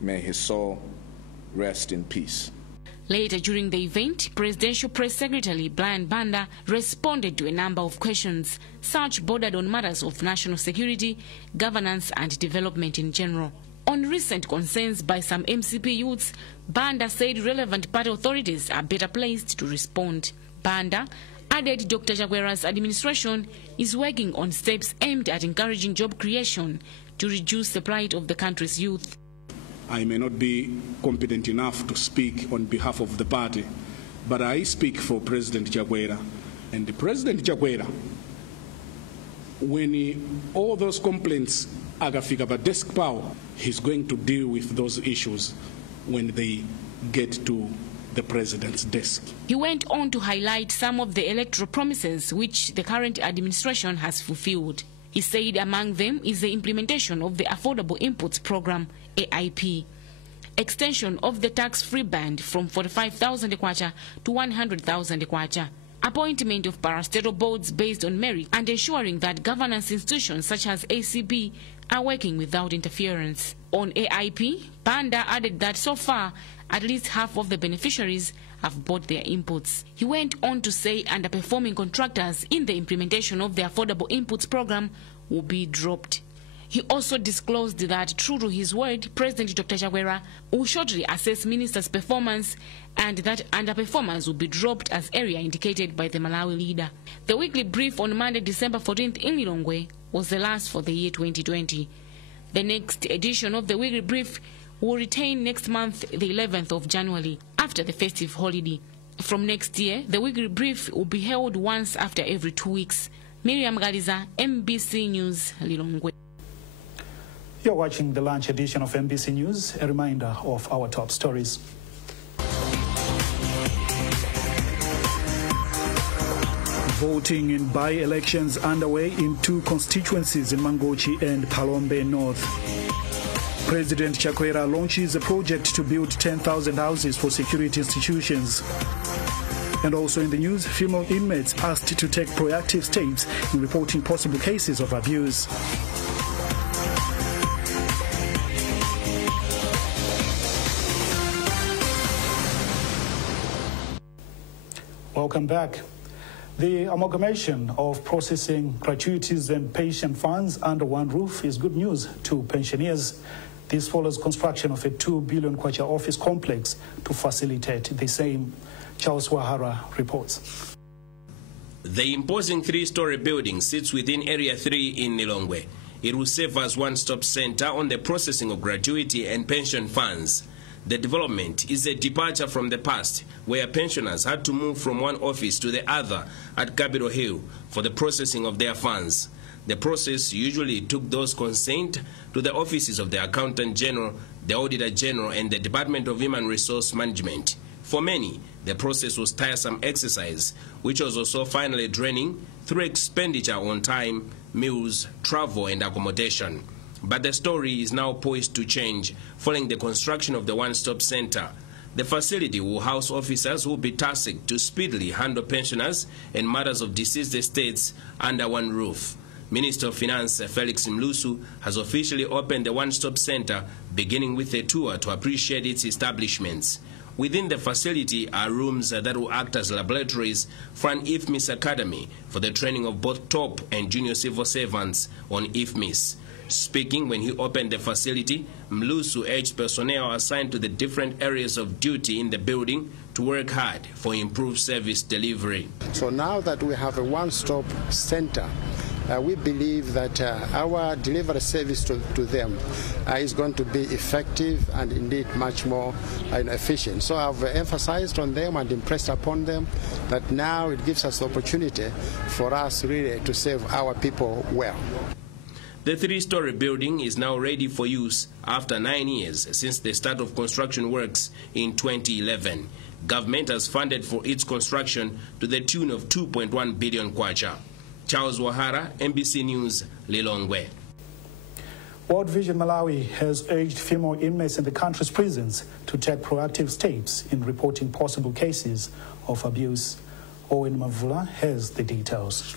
May his soul rest in peace. Later during the event, Presidential Press Secretary Brian Banda responded to a number of questions, such bordered on matters of national security, governance and development in general. On recent concerns by some MCP youths, Banda said relevant party authorities are better placed to respond. Banda added Dr. Chakwera's administration is working on steps aimed at encouraging job creation to reduce the plight of the country's youth. I may not be competent enough to speak on behalf of the party, but I speak for President Chakwera. And President Chakwera, when all those complaints agafika ba desk power, he's going to deal with those issues when they get to the president's desk. He went on to highlight some of the electoral promises which the current administration has fulfilled. He said among them is the implementation of the Affordable Inputs Program, AIP, extension of the tax-free band from 45,000 kwacha to 100,000 kwacha, appointment of parastatal boards based on merit, and ensuring that governance institutions such as ACB are working without interference. On AIP, Banda added that so far, at least half of the beneficiaries have bought their inputs. He went on to say underperforming contractors in the implementation of the Affordable Inputs Program will be dropped. He also disclosed that, true to his word, President Dr. Chakwera will shortly assess ministers' performance and that underperformance will be dropped as area indicated by the Malawi leader. The Weekly Brief on Monday, December 14th in Lilongwe was the last for the year 2020. The next edition of the Weekly Brief will retain next month, the 11th of January, after the festive holiday. From next year, the Weekly Brief will be held once after every 2 weeks. Miriam Galiza, MBC News, Lilongwe. You're watching the lunch edition of MBC News. A reminder of our top stories. Voting in by-elections underway in 2 constituencies in Mangochi and Palombe North. President Chakwera launches a project to build 10,000 houses for security institutions. And also in the news, female inmates asked to take proactive steps in reporting possible cases of abuse. Welcome back. The amalgamation of processing gratuities and pension funds under one roof is good news to pensioners. This follows construction of a 2 billion kwacha office complex to facilitate the same. Charles Wahara reports. The imposing 3-story building sits within Area 3 in Lilongwe. It will serve as one-stop center on the processing of gratuity and pension funds. The development is a departure from the past, where pensioners had to move from one office to the other at Capitol Hill for the processing of their funds. The process usually took those concerned to the offices of the Accountant General, the Auditor General, and the Department of Human Resource Management. For many, the process was tiresome exercise, which was also finally draining through expenditure on time, meals, travel, and accommodation. But the story is now poised to change following the construction of the one-stop center. The facility will house officers who will be tasked to speedily handle pensioners and matters of deceased estates under one roof. Minister of Finance Felix Mlusu has officially opened the one-stop center, beginning with a tour to appreciate its establishments. Within the facility are rooms that will act as laboratories for an IFMIS academy for the training of both top and junior civil servants on IFMIS. Speaking when he opened the facility, Mlusu urged personnel assigned to the different areas of duty in the building to work hard for improved service delivery. So now that we have a one-stop center, we believe that our delivery service to them is going to be effective and indeed much more efficient. So I've emphasized on them and impressed upon them that now it gives us the opportunity for us really to serve our people well. The 3-story building is now ready for use after 9 years since the start of construction works in 2011. Government has funded for its construction to the tune of 2.1 billion kwacha. Charles Wahara, MBC News, Lilongwe. World Vision Malawi has urged female inmates in the country's prisons to take proactive steps in reporting possible cases of abuse. Owen Mavula has the details.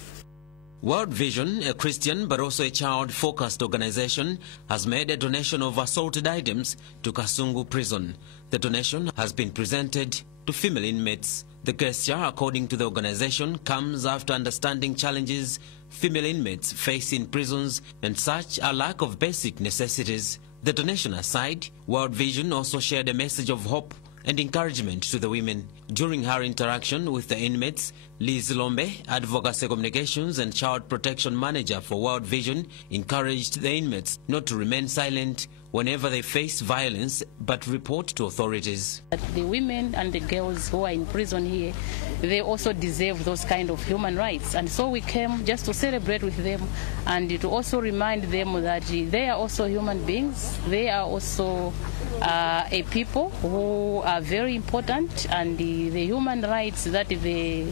World Vision, a Christian but also a child-focused organization, has made a donation of assaulted items to Kasungu prison. The donation has been presented to female inmates. The gesture, according to the organization, comes after understanding challenges female inmates face in prisons and such a lack of basic necessities. The donation aside, World Vision also shared a message of hope and encouragement to the women. During her interaction with the inmates, Liz Lombe, Advocacy Communications and Child Protection Manager for World Vision, encouraged the inmates not to remain silent whenever they face violence, but report to authorities. The women and the girls who are in prison here, they also deserve those kind of human rights. And so we came just to celebrate with them and to also remind them that they are also human beings. They are also a people who are very important, and the human rights that the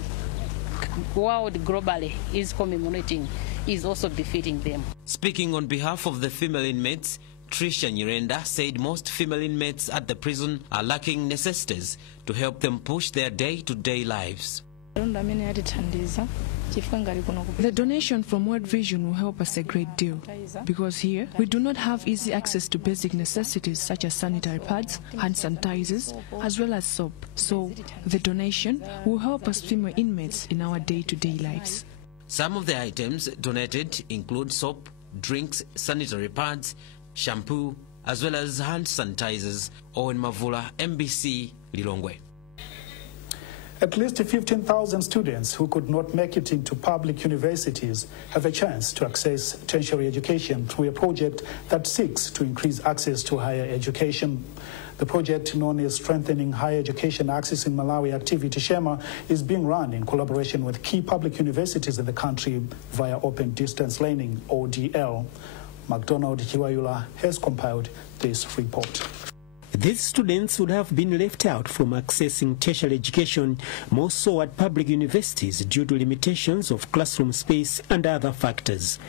world globally is commemorating is also befitting them. Speaking on behalf of the female inmates, Trisha Nyirenda said most female inmates at the prison are lacking necessities to help them push their day-to-day lives. The donation from World Vision will help us a great deal, because here we do not have easy access to basic necessities such as sanitary pads, hand sanitizers, as well as soap. So the donation will help us female inmates in our day-to-day lives. Some of the items donated include soap, drinks, sanitary pads, shampoo, as well as hand sanitizers. Owen Mavula, MBC, Lilongwe. At least 15,000 students who could not make it into public universities have a chance to access tertiary education through a project that seeks to increase access to higher education. The project, known as Strengthening Higher Education Access in Malawi Activity Shema, is being run in collaboration with key public universities in the country via Open Distance Learning, ODL. McDonald Chiwayula has compiled this report. These students would have been left out from accessing tertiary education, more so at public universities due to limitations of classroom space and other factors.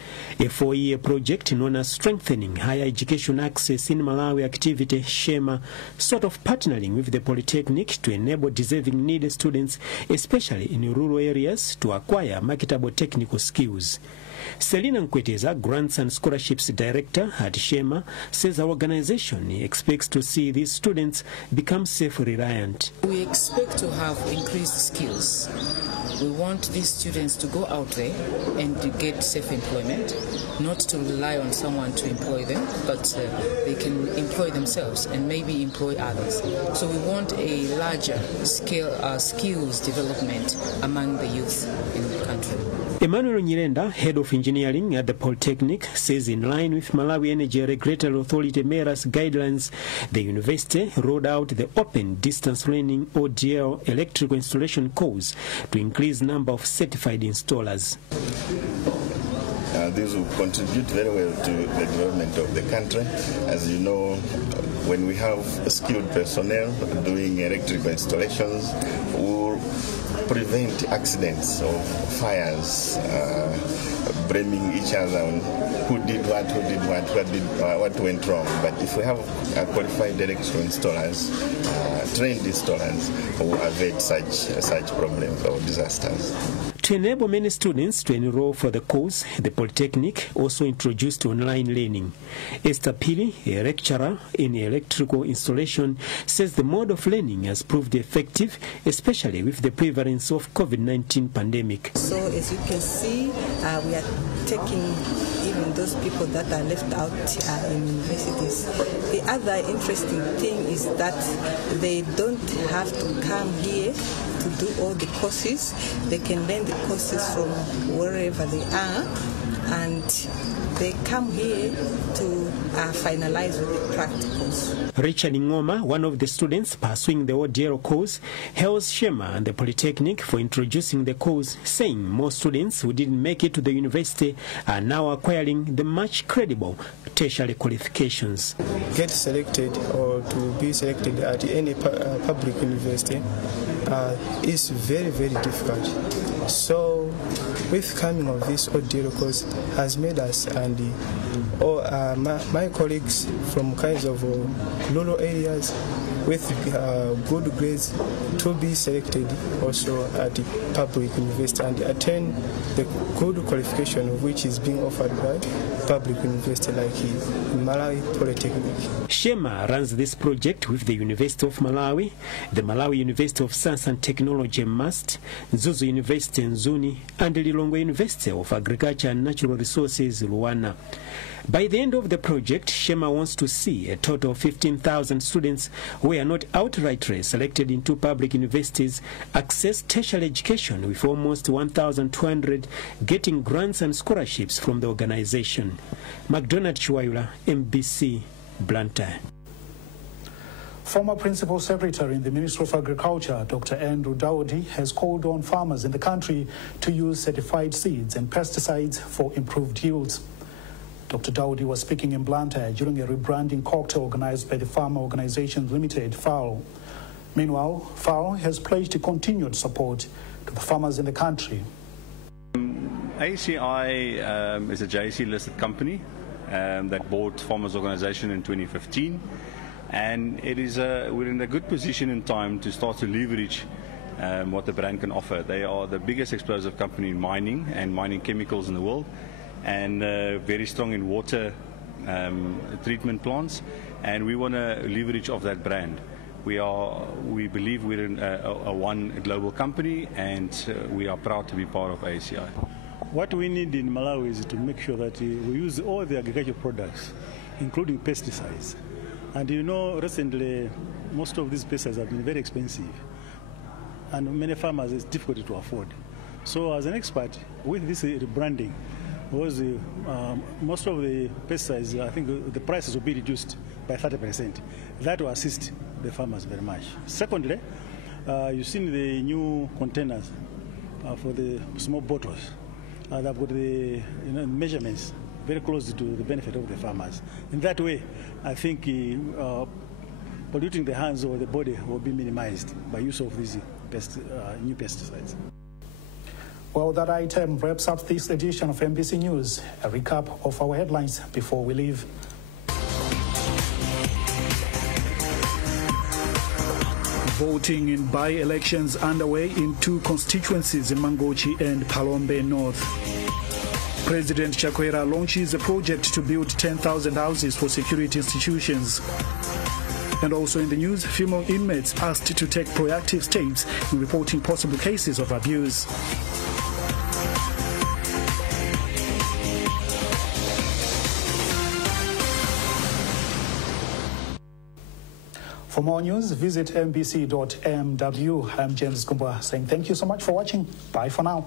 A 4-year project known as Strengthening Higher Education Access in Malawi activity, SHEMA, sort of partnering with the Polytechnic to enable deserving needy students, especially in rural areas, to acquire marketable technical skills. Selina Nkweteza, Grants and Scholarships Director at SHEMA, says our organization expects to see these students become self-reliant. We expect to have increased skills. We want these students to go out there and to get self-employment, not to rely on someone to employ them, but they can employ themselves and maybe employ others. So we want a larger scale skills development among the youth in the country. Emmanuel Nyirenda, Head of Engineering at the Polytechnic, says in line with Malawi Energy Regulatory Authority MERA's guidelines, the university rolled out the Open Distance Learning ODL electrical installation course to increase number of certified installers. This will contribute very well to the development of the country. As you know, when we have skilled personnel doing electrical installations, we'll prevent accidents or fires, blaming each other on who did what went wrong. But if we have qualified electrical installers, trained installers, who avert such problems or disasters. To enable many students to enroll for the course, the Polytechnic also introduced online learning. Esther Pili, a lecturer in electrical installation, says the mode of learning has proved effective, especially with the prevalence of COVID-19 pandemic. So as you can see, we are taking even those people that are left out in universities. The other interesting thing is that they don't have to come here to do all the courses. They can learn the courses from wherever they are, and they come here to finalize with the practicals. Richard Ngoma, one of the students pursuing the ODL course, hails SHEMA and the Polytechnic for introducing the course, saying more students who didn't make it to the university are now acquiring the much credible tertiary qualifications. Get selected or to be selected at any public university is very, very difficult. So with coming of this ODL course has made us and my colleagues from kinds of rural areas with good grades to be selected also at the public university and attain the good qualification which is being offered by public university like Malawi Polytechnic. SHEMA runs this project with the University of Malawi, the Malawi University of Science and Technology MUST, Zuzu University Nzuni, and the Lilongwe University of Agriculture and Natural Resources Luana. By the end of the project, SHEMA wants to see a total of 15,000 students who are not outrightly selected into public universities access tertiary education, with almost 1,200 getting grants and scholarships from the organization. McDonald Chiwayula, MBC, Blantyre. Former Principal Secretary in the Ministry of Agriculture, Dr. Andrew Daudi, has called on farmers in the country to use certified seeds and pesticides for improved yields. Dr. Daudi was speaking in Blantyre during a rebranding cocktail organized by the Farmer Organization Limited, FAO. Meanwhile, FAO has pledged continued support to the farmers in the country. ACI is a JSE-listed company that bought Farmers Organization in 2015, and it is we're in a good position in time to start to leverage what the brand can offer. They are the biggest explosive company in mining and mining chemicals in the world, and very strong in water treatment plants, and we want to leverage off that brand. We believe we're in a one global company, and we are proud to be part of ACI. What we need in Malawi is to make sure that we use all the agricultural products, including pesticides. And you know, recently, most of these pesticides have been very expensive, and many farmers it's difficult to afford. So as an expert, with this rebranding, was most of the pesticides, I think the prices will be reduced by 30%. That will assist the farmers very much. Secondly, you've seen the new containers for the small bottles. They've got the measurements very close to the benefit of the farmers. In that way, I think polluting the hands or the body will be minimized by use of these new pesticides. Well, that item wraps up this edition of MBC News. A recap of our headlines before we leave. Voting in by-elections underway in 2 constituencies in Mangochi and Palombe North. President Chakwera launches a project to build 10,000 houses for security institutions. And also in the news, female inmates asked to take proactive steps in reporting possible cases of abuse. For more news, visit mbc.mw. I'm James Gumba saying thank you so much for watching. Bye for now.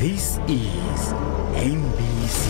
This is MBC.